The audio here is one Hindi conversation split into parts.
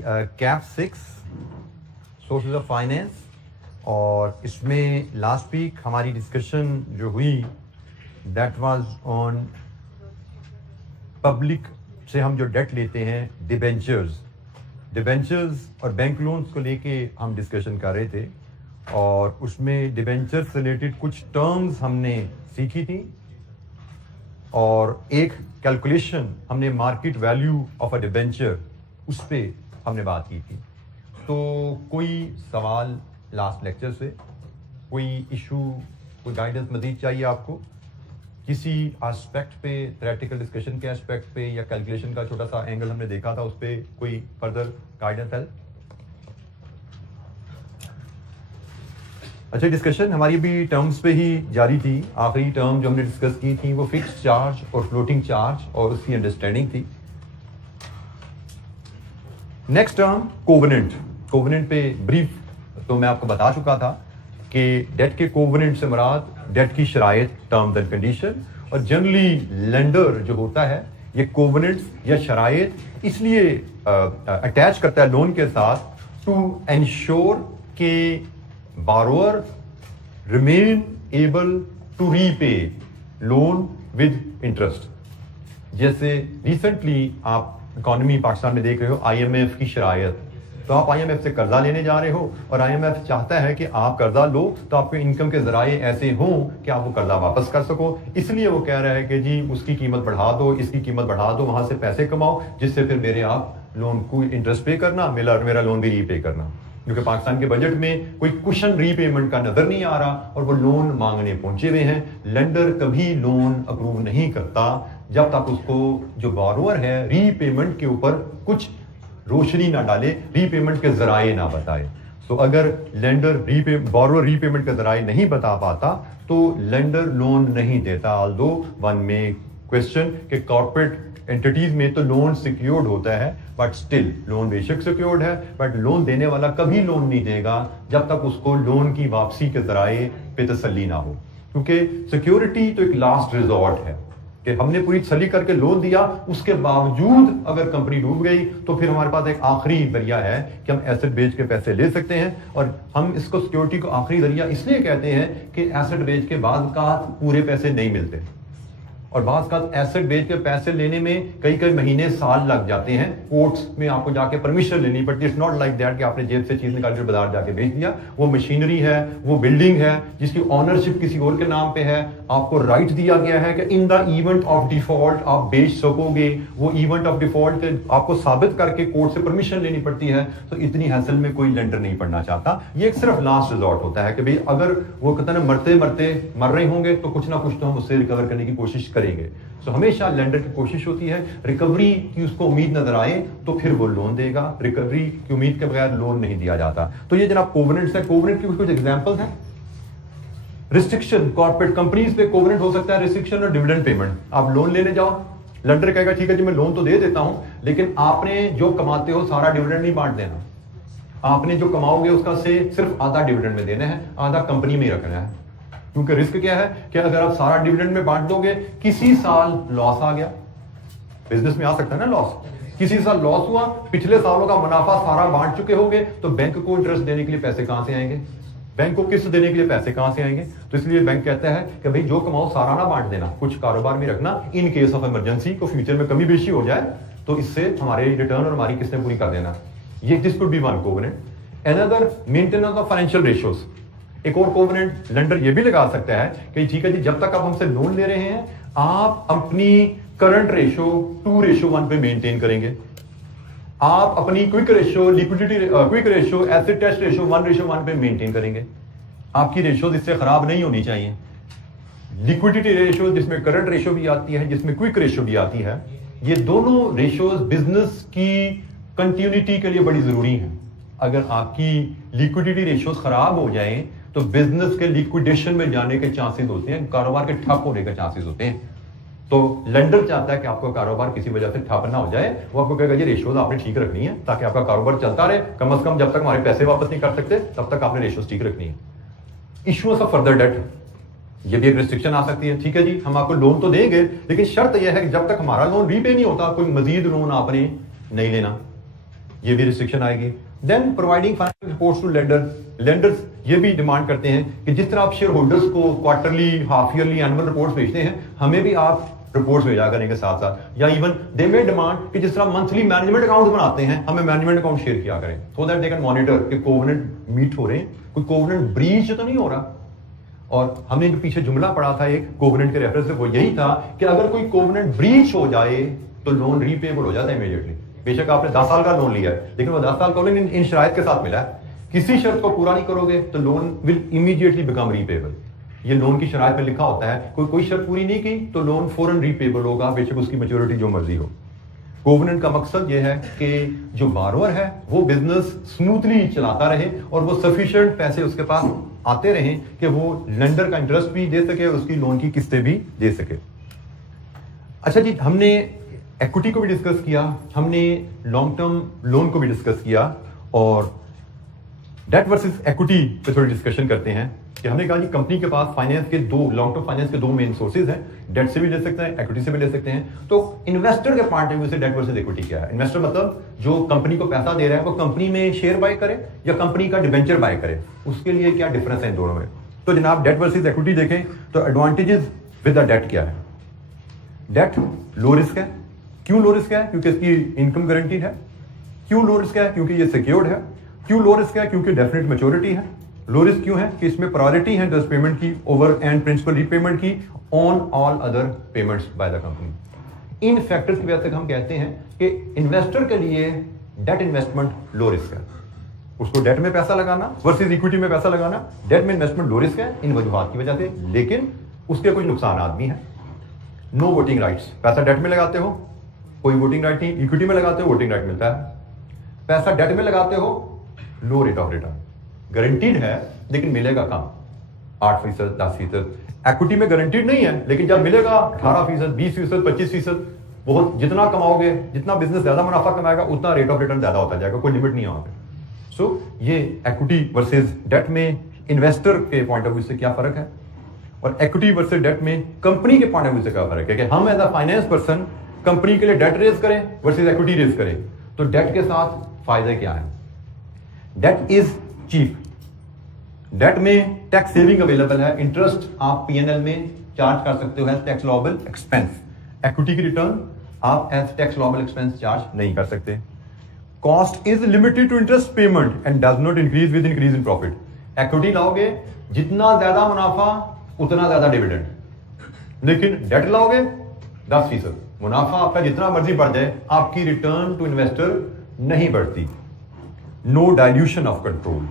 कैप 6 सोर्सेज ऑफ फाइनेंस, और इसमें लास्ट वीक हमारी डिस्कशन जो हुई दैट वाज ऑन पब्लिक से हम जो डेट लेते हैं, डिबेंचर्स और बैंक लोन्स को लेके हम डिस्कशन कर रहे थे, और उसमें डिबेंचर से रिलेटेड कुछ टर्म्स हमने सीखी थी और एक कैलकुलेशन हमने market value of a debenture उस पर हमने बात की थी। तो कोई सवाल लास्ट लेक्चर से, कोई इशू, कोई गाइडेंस मज़ीद चाहिए आपको किसी एस्पेक्ट पे, थ्योरेटिकल डिस्कशन के एस्पेक्ट पे, या कैलकुलेशन का छोटा सा एंगल हमने देखा था उस पर कोई फर्दर गाइडेंस है? अच्छा, डिस्कशन हमारी भी टर्म्स पे ही जारी थी। आखिरी टर्म जो हमने डिस्कस की थी वो फिक्स्ड चार्ज और फ्लोटिंग चार्ज और उसकी अंडरस्टैंडिंग थी। नेक्स्ट टर्म कोवेनेंट पे ब्रीफ तो मैं आपको बता चुका था कि डेट के कोवेनेंट से मुराद डेट की शराइत, टर्म्स एंड कंडीशन, और जनरली लेंडर जो होता है ये कोवेनेंट्स या शराइत इसलिए अटैच करता है लोन के साथ टू एंश्योर कि borrower remain able to repay loan with interest. जैसे रिसेंटली आप इकोनॉमी पाकिस्तान में देख रहे हो, आईएमएफ की शरायत, तो आप आईएमएफ से कर्जा लेने जा रहे हो और आईएमएफ चाहता है कि आप कर्जा लो तो आपके इनकम के जराए ऐसे हों कि आप वो कर्जा वापस कर सको। इसलिए वो कह रहा है कि जी उसकी कीमत बढ़ा दो, इसकी कीमत बढ़ा दो, वहां से पैसे कमाओ जिससे फिर मेरे आप लोन को इंटरेस्ट पे करना, मेरा लोन भी रीपे करना। क्योंकि पाकिस्तान के बजट में कोई कुशन रीपेमेंट का नजर नहीं आ रहा और वो लोन मांगने पहुंचे हुए हैं। लेंडर कभी लोन अप्रूव नहीं करता जब तक उसको जो बोरोअर है रीपेमेंट के ऊपर कुछ रोशनी ना डाले, रीपेमेंट के जराए ना बताए। तो अगर लेंडर बोरोअर रीपेमेंट के जराए नहीं बता पाता तो लेंडर लोन नहीं देता। ऑल्दो वन में क्वेश्चन के कॉर्पोरेट एंटिटीज में तो लोन सिक्योर्ड होता है, बट स्टिल लोन बेशक सिक्योर्ड है, बट लोन देने वाला कभी लोन नहीं देगा जब तक उसको लोन की वापसी के जराए पे तसल्ली ना हो। क्योंकि सिक्योरिटी तो एक लास्ट रिजॉर्ट है कि हमने पूरी तसल्ली करके लोन दिया, उसके बावजूद अगर कंपनी डूब गई तो फिर हमारे पास एक आखिरी दरिया है कि हम एसेट बेच के पैसे ले सकते हैं। और हम इसको सिक्योरिटी को आखिरी दरिया इसलिए कहते हैं कि एसेट बेच के बाद का पूरे पैसे नहीं मिलते, और बाज़ का एसेट बेच के पैसे लेने में कई महीने साल लग जाते हैं। कोर्ट्स में आपको जाके परमिशन लेनी पड़ती है। इट्स नॉट लाइक दैट कि आपने जेब से चीज निकाल के बाजार जाके बेच दिया। वो मशीनरी है, वो बिल्डिंग है जिसकी ऑनरशिप किसी और के नाम पे है, आपको राइट दिया गया है कि in the event of default आप बेच सकोगे। वो इवेंट ऑफ डिफॉल्ट आपको साबित करके कोर्ट से परमिशन लेनी पड़ती है। तो इतनी हैसल में कोई लेंडर नहीं पड़ना चाहता। ये एक सिर्फ लास्ट रिजॉर्ट होता है कि भाई अगर वो कहते हैं मरते मरते मर रहे होंगे तो कुछ ना कुछ तो हम उससे रिकवर करने की कोशिश करेंगे। तो हमेशा लेंडर की कोशिश होती है रिकवरी की, उसको उम्मीद नजर आए तो फिर वो लोन देगा। रिकवरी की उम्मीद के बगैर लोन नहीं दिया जाता। तो ये जनाब कोवेनेंट्स है। कोवेनेंट की कुछ एग्जांपल्स हैं। रिस्ट्रिक्शन, कॉर्पोरेट कंपनीज पे कोवेनेंट हो सकता है रिस्ट्रिक्शन और डिविडेंड पेमेंट। आप लोन लेने जाओ, लेंडर कहेगा ठीक है जी मैं लोन तो दे देता हूं, लेकिन आपने जो कमाते हो सारा डिविडेंड नहीं बांट देना। आपने जो कमाओगे उसका से सिर्फ आधा डिविडेंड में देना है, आधा कंपनी में ही रखना है। क्योंकि रिस्क क्या है कि अगर आप सारा डिविडेंड में बांट दोगे, किसी साल लॉस आ गया, बिजनेस में आ सकता है ना लॉस, किसी साल लॉस हुआ, पिछले सालों का मुनाफा सारा बांट चुके होंगे, तो बैंक को इंटरेस्ट देने के लिए पैसे कहां से आएंगे, बैंक को किस्त देने के लिए पैसे कहां से आएंगे। तो इसलिए बैंक कहता है कि भाई जो कमाओ सारा ना बांट देना, कुछ कारोबार में रखना, इन केस ऑफ इमरजेंसी को फ्यूचर में कमी बेशी हो जाए तो इससे हमारे रिटर्न और हमारी किस्तें पूरी कर देना। ये this could be one covenant. Another, maintenance of financial ratios. एक और कोवेनेंट लेंडर ये भी लगा सकता है कि ठीक है जी जब तक आप हमसे लोन ले रहे हैं आप अपनी करंट रेशो 2:1 पे मेंटेन करेंगे। आप अपनी quick ratio, liquidity quick ratio, acid test ratio 1:1 पे मेंटेन करेंगे। आपकी रेशो इससे खराब नहीं होनी चाहिए। लिक्विडिटी रेशो जिसमें करंट रेशो भी आती है, जिसमें क्विक रेशो भी आती है, ये दोनों रेशोज बिजनेस की कंटिन्यूटी के लिए बड़ी जरूरी है। अगर आपकी लिक्विडिटी रेशोज खराब हो जाएं तो बिजनेस के लिक्विडेशन में जाने के चांसेस होते हैं, कारोबार के ठप होने के चांसेस होते हैं। तो लेंडर चाहता है कि आपका कारोबार किसी वजह से ठप ना हो जाए। वो आपको कहेगा ये रेशोज आपने ठीक रखनी है ताकि आपका कारोबार चलता रहे, कम से कम जब तक हमारे पैसे वापस नहीं कर सकते तब तक आपने रेशोज ठीक रखनी है। इश्यूएंस ऑफ फर्दर डेट, ये भी एक रिस्ट्रिक्शन आ सकती है। ठीक है जी हम आपको लोन तो देंगे, लेकिन शर्त यह है कि जब तक हमारा लोन रीपे नहीं होता कोई मजीद लोन आपने नहीं लेना। ये भी रिस्ट्रिक्शन आएगी। Then providing financial support to lenders ये भी डिमांड करते हैं कि जिस तरह आप शेयर होल्डर्स को quarterly, half yearly, annual reports भेजते हैं, हमें भी आप रिपोर्ट्स भेजा करेंगे साथ साथ। या इवन दे मे डिमांड कि जिस तरह मंथली मैनेजमेंट अकाउंट बनाते हैं, हमें मैनेजमेंट अकाउंट शेयर किया करें, so that they can monitor कि कोवेनेंट मीट हो रहे हैं, कोई कोवेनेंट ब्रीच तो नहीं हो रहा। और हमने जो पीछे जुमला पढ़ा था एक कोवेनेंट के रेफरेंस से, वो यही था कि अगर कोई कोवेनेंट ब्रीच हो जाए तो लोन रीपेबल हो जाता है इमीडिएटली। बेशक आपने 10 साल का लोन लिया है, लेकिन वो 10 साल का लोन इन शराइत के साथ मिला है, किसी शर्त को पूरा नहीं करोगे तो loan will immediately become repayable. ये लोन की शराइत में लिखा होता है, कोई शर्त पूरी नहीं की तो लोन फौरन रीपेबल होगा, बेशक उसकी मैच्योरिटी जो मर्जी हो। कोवेनेंट का मकसद ये है कि जो बारोअर है वो बिजनेस स्मूथली चलाता रहे और वो सफिशिएंट पैसे उसके पास आते रहें कि वो लेंडर का इंटरेस्ट भी दे सके और उसकी लोन की किस्तें भी दे सके। अच्छा जी, हमने इक्विटी को भी डिस्कस किया, हमने लॉन्ग टर्म लोन को भी डिस्कस किया, और डेट वर्सेस इक्विटी पे थोड़ी डिस्कशन करते हैं कि हमने कहा कि कंपनी के पास फाइनेंस के दो, लॉन्ग टर्म फाइनेंस के दो मेन सोर्सेज हैं, डेट से भी ले सकते हैं, इक्विटी से भी ले सकते हैं। तो इन्वेस्टर के पॉइंट ऑफ व्यू से डेट वर्सेस इक्विटी क्या है? इन्वेस्टर मतलब जो कंपनी को पैसा दे रहा है वो कंपनी में शेयर बाय करे या कंपनी का डिबेंचर बाय करे, उसके लिए क्या डिफरेंस है इन दोनों में? तो जनाब डेट वर्सेस इक्विटी देखें तो एडवांटेजेस विद द डेट क्या है? डेट लो रिस्क है। क्यों लो रिस्क है? क्योंकि इसकी इनकम गारंटीड है। क्यों लो रिस्क है? क्योंकि ये सिक्योर्ड है। क्यों लो रिस्क है? क्योंकि डेफिनेट मैच्योरिटी है। लो रिस्क क्यों है? कि इसमें प्रायोरिटी है इंटरेस्ट पेमेंट की ओवर एंड प्रिंसिपल रीपेमेंट की on all other payments by the company. In factors की वजह से हम कहते हैं कि इन्वेस्टर के लिए डेट इन्वेस्टमेंट लो रिस्क है। उसको डेट में पैसा लगाना वर्सेस इक्विटी में पैसा लगाना, डेट में इन्वेस्टमेंट लो रिस्क है इन वजूहात की वजह से, लेकिन उसके कुछ नुकसान भी हैं। No voting rights. पैसा डेट में लगाते हो कोई वोटिंग राइट नहीं, इक्विटी में लगाते हो वोटिंग राइट मिलता है। पैसा डेट में लगाते हो लो रेट ऑफ रिटर्न, गारंटीड है लेकिन मिलेगा कम, 8%, 10%। इक्विटी में गारंटीड नहीं है लेकिन जब मिलेगा 18%, 20%, 25%, बहुत जितना कमाओगे, जितना बिजनेस ज्यादा मुनाफा कमाएगा उतना रेट ऑफ रिटर्न ज्यादा होता जाएगा, कोई लिमिट नहीं है वहां पे। सो ये इक्विटी वर्सेस डेट में इन्वेस्टर के पॉइंट ऑफ व्यू से क्या फर्क है, और इक्विटी वर्सेस डेट में कंपनी के पॉइंट ऑफ व्यू से क्या फर्क है कि हम as a finance person company के लिए डेट रेज करें वर्सेस इक्विटी रेज करें, तो डेट के साथ फायदे क्या है? Debt is cheap. डेट में टैक्स सेविंग अवेलेबल है, इंटरेस्ट आप पीएनएल में चार्ज कर सकते हो as tax allowable expense. Equity की रिटर्न आप as tax allowable expense charge नहीं कर सकते। Cost is limited to interest payment and does not increase with increase in profit. Equity लाओगे जितना ज्यादा मुनाफा उतना ज्यादा डिविडेंड, लेकिन डेट लाओगे 10%, मुनाफा आपका जितना मर्जी बढ़ जाए आपकी रिटर्न टू इन्वेस्टर नहीं बढ़ती। No dilution of control.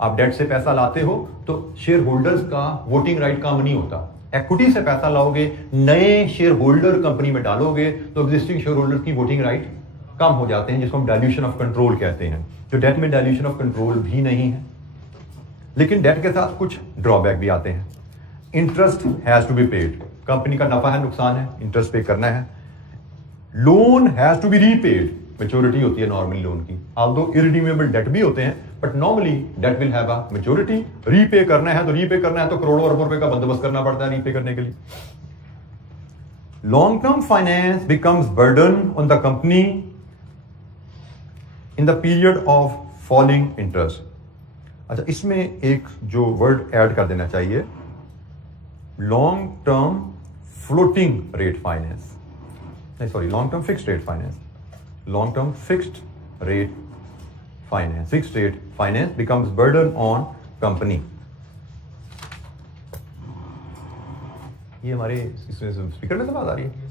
आप डेट से पैसा लाते हो तो शेयर होल्डर्स का वोटिंग राइट कम नहीं होता। इक्विटी से पैसा लाओगे, नए शेयर होल्डर कंपनी में डालोगे तो एग्जिस्टिंग शेयर होल्डर की वोटिंग राइट कम हो जाते हैं, जिसको हम डाइल्यूशन ऑफ कंट्रोल कहते हैं। जो डेट में डाइल्यूशन ऑफ कंट्रोल भी नहीं है, लेकिन डेट के साथ कुछ ड्रॉबैक भी आते हैं। Interest has to be paid. Company का नफा है नुकसान है, इंटरेस्ट पे करना है। Loan has to be repaid. Maturity होती है नॉर्मली लोन की, ऑल्दो इरिडीमेबल डेट भी होते हैं, but normally debt will have a maturity. Repay करना है तो करोड़ों अरबों रुपए का बंदोबस्त करना पड़ता है रीपे करने के लिए। Long term finance becomes burden on the company in the period of falling interest. अच्छा, इसमें एक जो वर्ड ऐड कर देना चाहिए, long term floating rate finance, नहीं sorry, long term fixed rate finance. Long term fixed rate finance, fixed rate finance becomes burden on company. ये हमारे स्पीकर में तो बात आ रही है।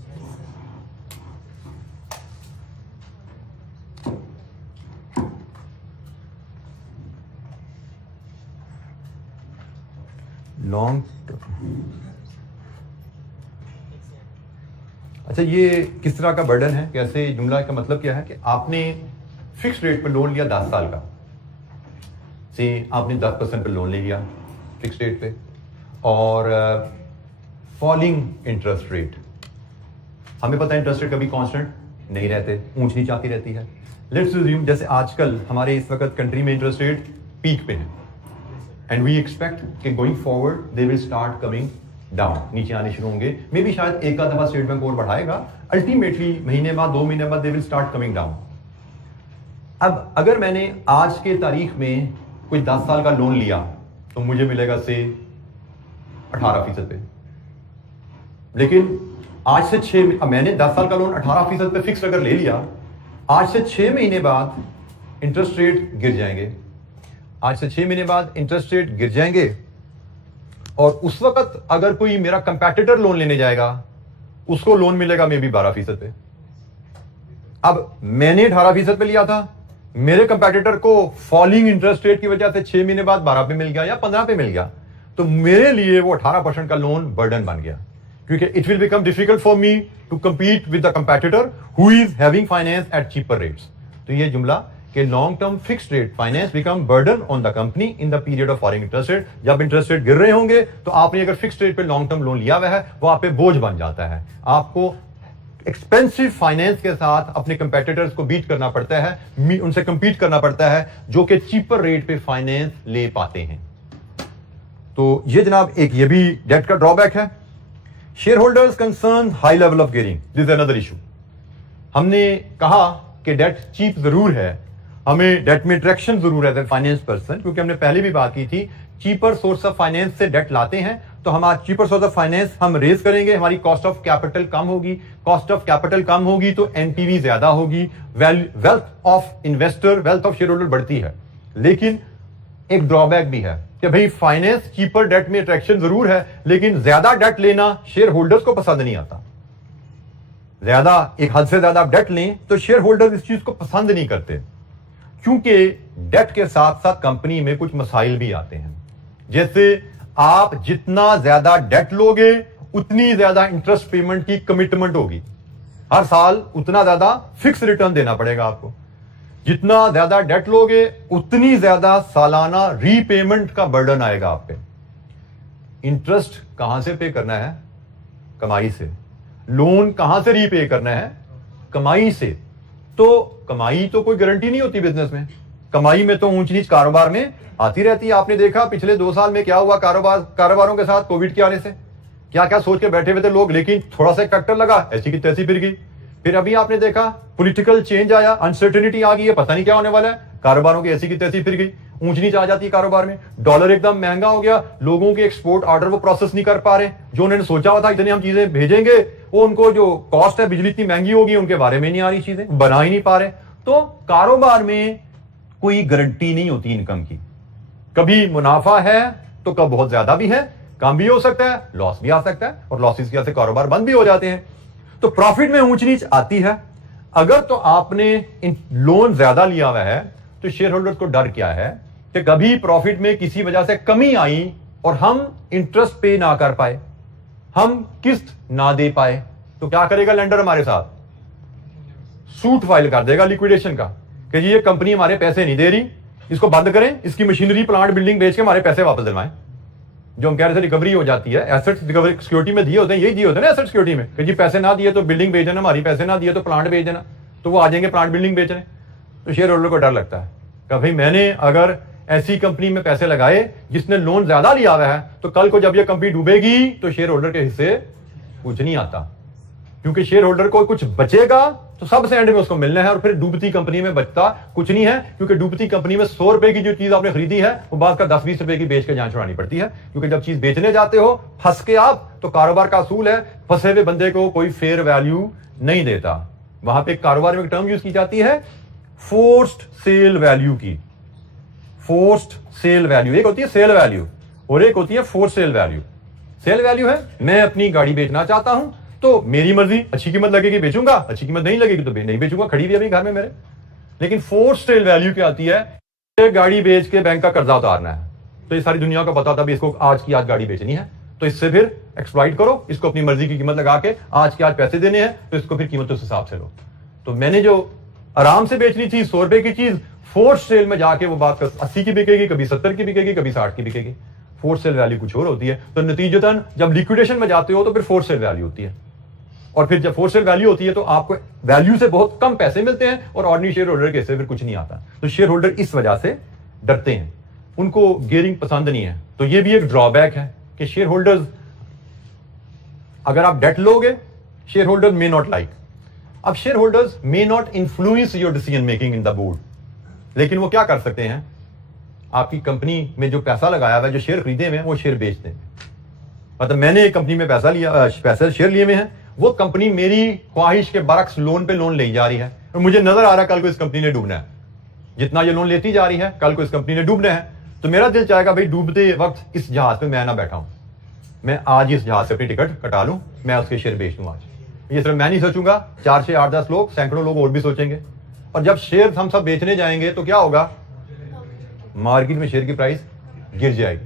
लॉन्ग टर्म, अच्छा ये किस तरह का बर्डन है, कैसे? जुमला का मतलब क्या है कि आपने फिक्स रेट पे लोन लिया 10 साल का, से आपने 10% पे लोन ले लिया फिक्स रेट पे, और फॉलिंग इंटरेस्ट रेट। हमें पता है इंटरेस्ट रेट कभी कांस्टेंट नहीं रहते, ऊंच नीच आती रहती है। लेट्स अज्यूम जैसे आजकल हमारे इस वक्त कंट्री में इंटरेस्ट रेट पीक पे है, एंड वी एक्सपेक्ट कि going forward they will start coming down, नीचे आने शुरू होंगे। मे बी शायद एक आध दफा स्टेट बैंक और बढ़ाएगा, अल्टीमेटली महीने बाद 2 महीने बाद दे विल स्टार्ट कमिंग डाउन। अब अगर मैंने आज के तारीख में कोई 10 साल का लोन लिया तो मुझे मिलेगा से 18% पे, लेकिन आज से 6 मैंने 10 साल का लोन 18% पे फिक्स अगर ले लिया, आज से 6 महीने बाद इंटरेस्ट रेट गिर जाएंगे, आज से 6 महीने बाद इंटरेस्ट रेट गिर जाएंगे, और उस वक्त अगर कोई मेरा कंपैटिटर लोन लेने जाएगा उसको लोन मिलेगा मे बी 12% पे। अब मैंने 18% पे लिया था, मेरे कंपैटिटर को फॉलिंग इंटरेस्ट रेट की वजह से 6 महीने बाद 12 पे मिल गया या 15 पे मिल गया, तो मेरे लिए वो 18% का लोन बर्डन बन गया, क्योंकि it will become difficult for me to compete with the competitor who is having finance at cheaper rates। तो ये जुमला कि long term fixed rate finance become burden on the company in the period of falling interest rate. जब इंटरेस्ट रेट गिर रहे होंगे तो आपने अगर फिक्स्ड रेट पे लॉन्ग टर्म लोन लिया हुआ है वो आप पे बोझ बन जाता है, आपको एक्सपेंसिव फाइनेंस के साथ अपने कंपेटिटर्स को बीट करना पड़ता है, उनसे कंपीट करना पड़ता है जो कि चीपर रेट पे फाइनेंस ले पाते हैं। तो ये जनाब एक ये भी डेट का ड्रॉबैक है। Share holders concern high level of gearing, this is another issue. हमने कहा कि डेट चीप जरूर है, हमें डेट में अट्रैक्शन जरूर है फाइनेंस पर्सन, क्योंकि हमने पहले भी बात की थी चीपर सोर्स ऑफ फाइनेंस से डेट लाते हैं तो हमारा चीपर सोर्स ऑफ फाइनेंस हम रेज करेंगे, हमारी कॉस्ट ऑफ कैपिटल कम होगी, कॉस्ट ऑफ कैपिटल कम होगी तो एनपीवी ज्यादा होगी, wealth of investor, wealth of share holder बढ़ती है। लेकिन एक ड्रॉबैक भी है कि भाई फाइनेंस चीपर डेट में अट्रैक्शन जरूर है, लेकिन ज्यादा डेट लेना शेयर होल्डर्स को पसंद नहीं आता। ज्यादा एक हद से ज्यादा आप डेट लें तो शेयर होल्डर इस चीज को पसंद नहीं करते, क्योंकि डेट के साथ साथ कंपनी में कुछ मसाइल भी आते हैं। जैसे आप जितना ज्यादा डेट लोगे उतनी ज्यादा इंटरेस्ट पेमेंट की कमिटमेंट होगी, हर साल उतना ज्यादा फिक्स रिटर्न देना पड़ेगा आपको। जितना ज्यादा डेट लोगे उतनी ज्यादा सालाना रीपेमेंट का बर्डन आएगा आप पे। इंटरेस्ट कहां से पे करना है? कमाई से। लोन कहां से रीपे करना है? कमाई से। तो कमाई तो कोई गारंटी नहीं होती बिजनेस में, कमाई में तो ऊंच नीच कारोबार में आती रहती है। आपने देखा पिछले 2 साल में क्या हुआ कारोबारों के साथ कोविड के आने से, क्या क्या सोच के बैठे हुए थे लोग, लेकिन थोड़ा सा फैक्टर लगा ऐसी की तैसी फिर गई। फिर अभी आपने देखा पॉलिटिकल चेंज आया, अनसर्टेनिटी आ गई है, पता नहीं क्या होने वाला है, कारोबारों की ऐसी की तैसी फिर गई, ऊंच नीच आ जाती है कारोबार में। डॉलर एकदम महंगा हो गया, लोगों के एक्सपोर्ट ऑर्डर वो प्रोसेस नहीं कर पा रहे, जो उन्होंने सोचा हुआ था इतने हम चीजें भेजेंगे, वो उनको जो कॉस्ट है बिजली इतनी महंगी होगी उनके बारे में नहीं आ रही, चीजें बना ही नहीं पा रहे। तो कारोबार में कोई गारंटी नहीं होती इनकम की, कभी मुनाफा है तो कब बहुत ज्यादा भी है, कम भी हो सकता है, लॉस भी आ सकता है, और लॉसेस की वजह से कारोबार बंद भी हो जाते हैं। तो प्रॉफिट में ऊंच नीच आती है। अगर तो आपने लोन ज्यादा लिया हुआ है तो शेयर होल्डर्स को डर क्या है कि कभी प्रॉफिट में किसी वजह से कमी आई और हम इंटरेस्ट पे ना कर पाए, हम किस्त ना दे पाए, तो क्या करेगा लेंडर हमारे साथ? सूट फाइल कर देगा लिक्विडेशन का कि जी ये कंपनी हमारे पैसे नहीं दे रही, इसको बंद करें, इसकी मशीनरी प्लांट बिल्डिंग बेच के हमारे पैसे वापस दिलवाएं। जो हम कह रहे थे रिकवरी हो जाती है, एसेट्स रिकवरी सिक्योरिटी में दिए होते हैं, यही दिए होते हैं ना एसेट सिक्योरिटी में कि जी पैसे ना दिए तो बिल्डिंग बेच देना हमारी, पैसे ना दिए तो प्लांट बेच देना, तो वो आ जाएंगे प्लांट बिल्डिंग बेचने। तो शेयर होल्डर को डर लगता है कि भाई मैंने अगर ऐसी कंपनी में पैसे लगाए जिसने लोन ज्यादा लिया हुआ है, तो कल को जब ये कंपनी डूबेगी तो शेयर होल्डर के हिस्से कुछ नहीं आता, क्योंकि शेयर होल्डर को कुछ बचेगा तो सबसे एंड में उसको मिलना है, और फिर डूबती कंपनी में बचता कुछ नहीं है, क्योंकि डूबती कंपनी में 100 रुपए की जो चीज आपने खरीदी है वो बाद का 10-20 रुपए की बेच के जान छुड़ानी पड़ती है, क्योंकि जब चीज बेचने जाते हो फंस के आप, तो कारोबार का असूल है फंसे हुए बंदे को कोई फेयर वैल्यू नहीं देता। वहां पे कारोबार में एक टर्म यूज की जाती है फोर्स्ड सेल वैल्यू की। फोर्स्ड सेल वैल्यू, एक होती है सेल वैल्यू और एक होती है forced sale value. Sale value है मैं अपनी गाड़ी बेचना चाहता हूं तो मेरी मर्जी, अच्छी कीमत लगेगी बेचूंगा, अच्छी कीमत नहीं लगेगी तो नहीं बेचूंगा, खड़ी भी अभी घर में मेरे। लेकिन फोर्स्ड सेल वैल्यू क्या आती है? गाड़ी बेच के बैंक का कर्जा उतारना है, तो ये सारी दुनिया को पता था भी इसको आज की आज गाड़ी बेचनी है, तो इससे फिर एक्सप्लॉइट करो, इसको अपनी मर्जी की कीमत लगा के आज के आज पैसे देने हैं, तो इसको फिर कीमत उस हिसाब से लो। तो मैंने जो आराम से बेचनी थी 100 रुपए की चीज, फोर्स्ड सेल में जाके वो बात 80 की बिकेगी, कभी 70 की बिकेगी, कभी 60 की बिकेगी। फोर्स्ड सेल वैल्यू कुछ और होती है। तो नतीजतन जब लिक्विडेशन में जाते हो तो फिर फोर्स्ड सेल वैल्यू होती है, और फिर जब फोर्स्ड सेल वैल्यू होती है तो आपको वैल्यू से बहुत कम पैसे मिलते हैं और ऑर्डिनरी शेयर होल्डर के से फिर कुछ नहीं आता। तो शेयर होल्डर इस वजह से डरते हैं, उनको गियरिंग पसंद नहीं है। तो ये भी एक ड्रॉबैक है कि शेयर होल्डर्स, अगर आप डेट लोगे shareholder may not like. अब shareholders may not influence your decision making in the board. लेकिन वो क्या कर सकते हैं, आपकी कंपनी में जो पैसा लगाया हुआ है, जो शेयर खरीदे हुए हैं, वो शेयर बेच दें। मतलब मैंने एक कंपनी में पैसा शेयर लिए हुए हैं, वो कंपनी मेरी ख्वाहिश के बरक्स लोन पे लोन ले जा रही है, और मुझे नजर आ रहा है कल को इस कंपनी ने डूबना है, जितना ये लोन लेती जा रही है कल को इस कंपनी ने डूबना है। तो मेरा दिल चाहेगा भाई डूबते वक्त इस जहाज पे मैं ना बैठा हूं, मैं आज इस जहाज से अपनी टिकट कटा लूं, मैं उसके शेयर बेच दूं आज। ये सिर्फ मैं नहीं सोचूंगा, 4 से 8-10 लोग, सैकड़ों लोग और भी सोचेंगे। और जब शेयर हम सब बेचने जाएंगे तो क्या होगा, मार्केट में शेयर की प्राइस गिर जाएगी,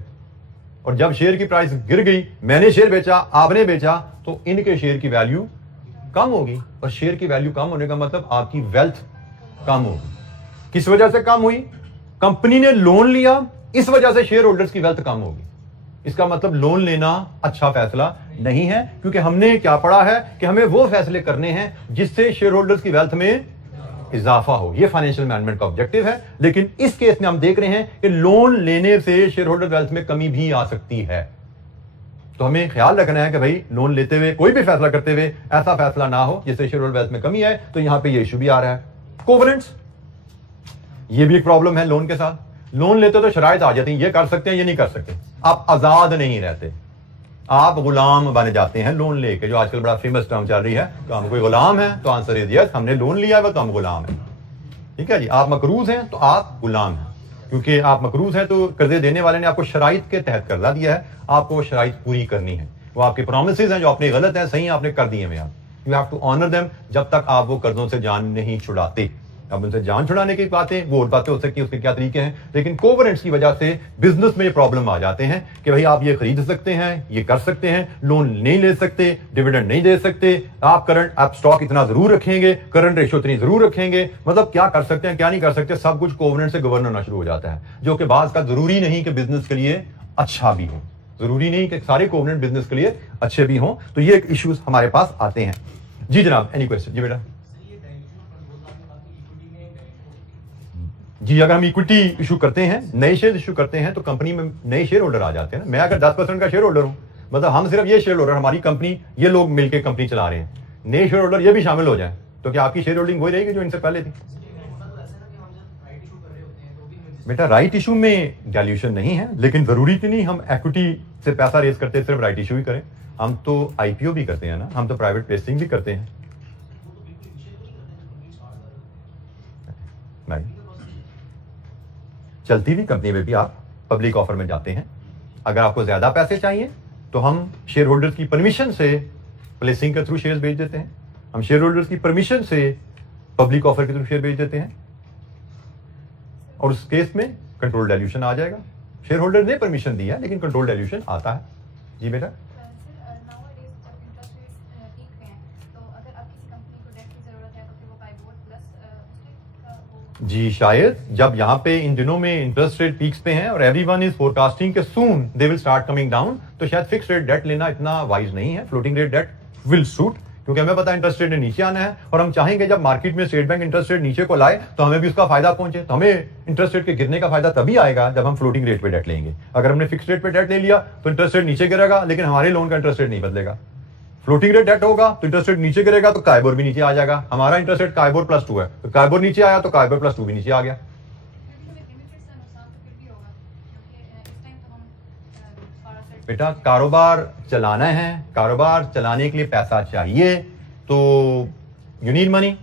और जब शेयर की प्राइस गिर गई, मैंने शेयर बेचा, आपने बेचा, तो इनके शेयर की वैल्यू कम होगी, और शेयर की वैल्यू कम होने का मतलब आपकी वेल्थ कम होगी। किस वजह से कम हुई, कंपनी ने लोन लिया, इस वजह से शेयर होल्डर्स की वेल्थ कम होगी। इसका मतलब लोन लेना अच्छा फैसला नहीं है, क्योंकि हमने क्या पढ़ा है कि हमें वो फैसले करने हैं जिससे शेयर होल्डर्स की वेल्थ में इजाफा हो। ये फाइनेंशियल मैनेजमेंट का ऑब्जेक्टिव है। लेकिन इस केस में हम देख रहे हैं कि लोन लेने से शेयर होल्डर वेल्थ में कमी भी आ सकती है। तो हमें ख्याल रखना है कि भाई लोन लेते हुए, कोई भी फैसला करते हुए ऐसा फैसला ना हो जिससे शेयर होल्डर वेल्थ में कमी आए। तो यहां पे ये इशू भी आ रहा है। कोवेनेंट्स, ये भी एक प्रॉब्लम है लोन के साथ। लोन लेते तो शराइत आ जाती है, ये कर सकते हैं, ये नहीं कर सकते, आप आजाद नहीं रहते, आप गुलाम बन जाते हैं लोन लेके, जो आजकल बड़ा फेमस टर्म चल रही है। तो हम कोई गुलाम है, तो आंसर इज यस, हमने लोन लिया है तो हम गुलाम हैं। ठीक है जी, आप मकरूज हैं तो आप गुलाम हैं, क्योंकि आप मकरूज हैं तो कर्जे देने वाले ने आपको शराइत के तहत कर्जा दिया है, आपको वो शराइत पूरी करनी है। वो आपके प्रोमिसेस हैं जो अपने गलत हैं, सही आपने कर दिए हैं, आप you have to honour them जब तक आप वो कर्जों से जान नहीं छुड़ाते। अब उनसे जान छुड़ाने की बातें, वो और बातें हो सकती है, उसके क्या तरीके हैं। लेकिन कोवेनेंट्स की वजह से बिजनेस में ये प्रॉब्लम आ जाते हैं कि भाई आप ये खरीद सकते हैं, ये कर सकते हैं, लोन नहीं ले सकते, डिविडेंड नहीं दे सकते, आप स्टॉक इतना जरूर रखेंगे, करंट रेशो इतनी जरूर रखेंगे, मतलब क्या कर सकते हैं क्या नहीं कर सकते, सब कुछ कोवेनेंट से गवर्न होना शुरू हो जाता है। जो कि बात का जरूरी नहीं कि बिजनेस के लिए अच्छा भी हो, जरूरी नहीं कि सारे कोवेनेंट बिजनेस के लिए अच्छे भी हों। तो ये इश्यूज हमारे पास आते हैं। जी जनाब, एनी क्वेश्चन? जी बेटा। जी, अगर हम इक्विटी इशू करते हैं, नए शेयर इशू करते हैं, तो कंपनी में नए शेयर होल्डर आ जाते हैं ना। मैं अगर 10% का शेयर होल्डर हूं, मतलब हम सिर्फ ये शेयर होल्डर, हमारी कंपनी, ये लोग मिलकर कंपनी चला रहे हैं, नए शेयर होल्डर ये भी शामिल हो जाए, तो क्या आपकी शेयर होल्डिंग वही रहेगी जो इनसे पहले थी? बेटा, राइट इशू में डाइल्यूशन नहीं है, लेकिन जरूरी कि नहीं हम इक्विटी से पैसा रेज करते सिर्फ राइट इशू ही करें। हम तो आईपीओ भी करते हैं ना, हम तो प्राइवेट प्लेसिंग भी करते हैं। नहीं, चलती हुई कंपनी में भी आप पब्लिक ऑफर में जाते हैं। अगर आपको ज्यादा पैसे चाहिए तो हम शेयर होल्डर्स की परमिशन से प्लेसिंग के थ्रू शेयर्स बेच देते हैं, हम शेयर होल्डर्स की परमिशन से पब्लिक ऑफर के थ्रू शेयर बेच देते हैं, और उस केस में कंट्रोल डाइल्यूशन आ जाएगा। शेयर होल्डर ने परमिशन दी है, लेकिन कंट्रोल डाइल्यूशन आता है। जी बेटा। जी शायद, जब यहाँ पे इन दिनों में इंटरेस्ट रेट पीक्स पे हैं और एवरीवन इज फोरकास्टिंग के soon they will start coming down, तो शायद फिक्स रेट डेट लेना इतना वाइज नहीं है। Floating rate debt will suit, क्योंकि हमें पता है इंटरेस्ट रेट ने नीचे आना है, और हम चाहेंगे जब मार्केट में स्टेट बैंक इंटरेस्ट रेट नीचे को लाए तो हमें भी उसका फायदा पहुंचे। तो हमें इंटरेस्ट रेट के गिरने का फायदा तभी आएगा जब हम फ्लोटिंग रेट पे डेट लेंगे। अगर हमने फिक्स रेट पे डेट ले लिया तो इंटरेस्ट रेट नीचे गिरेगा, लेकिन हमारे लोन का इंटरेस्ट रेट नहीं बदलेगा। फ्लोटिंग रेट डेट होगा तो इंटरेस्ट रेट नीचे गिरेगा तो काइबोर भी नीचे आ जाएगा। हमारा इंटरेस्ट रेट काइबोर +2 है, तो काइबोर नीचे आया तो काइबोर +2 भी नीचे आ गया। बेटा, कारोबार चलाना है, कारोबार चलाने के लिए पैसा चाहिए, तो यू नीड मनी।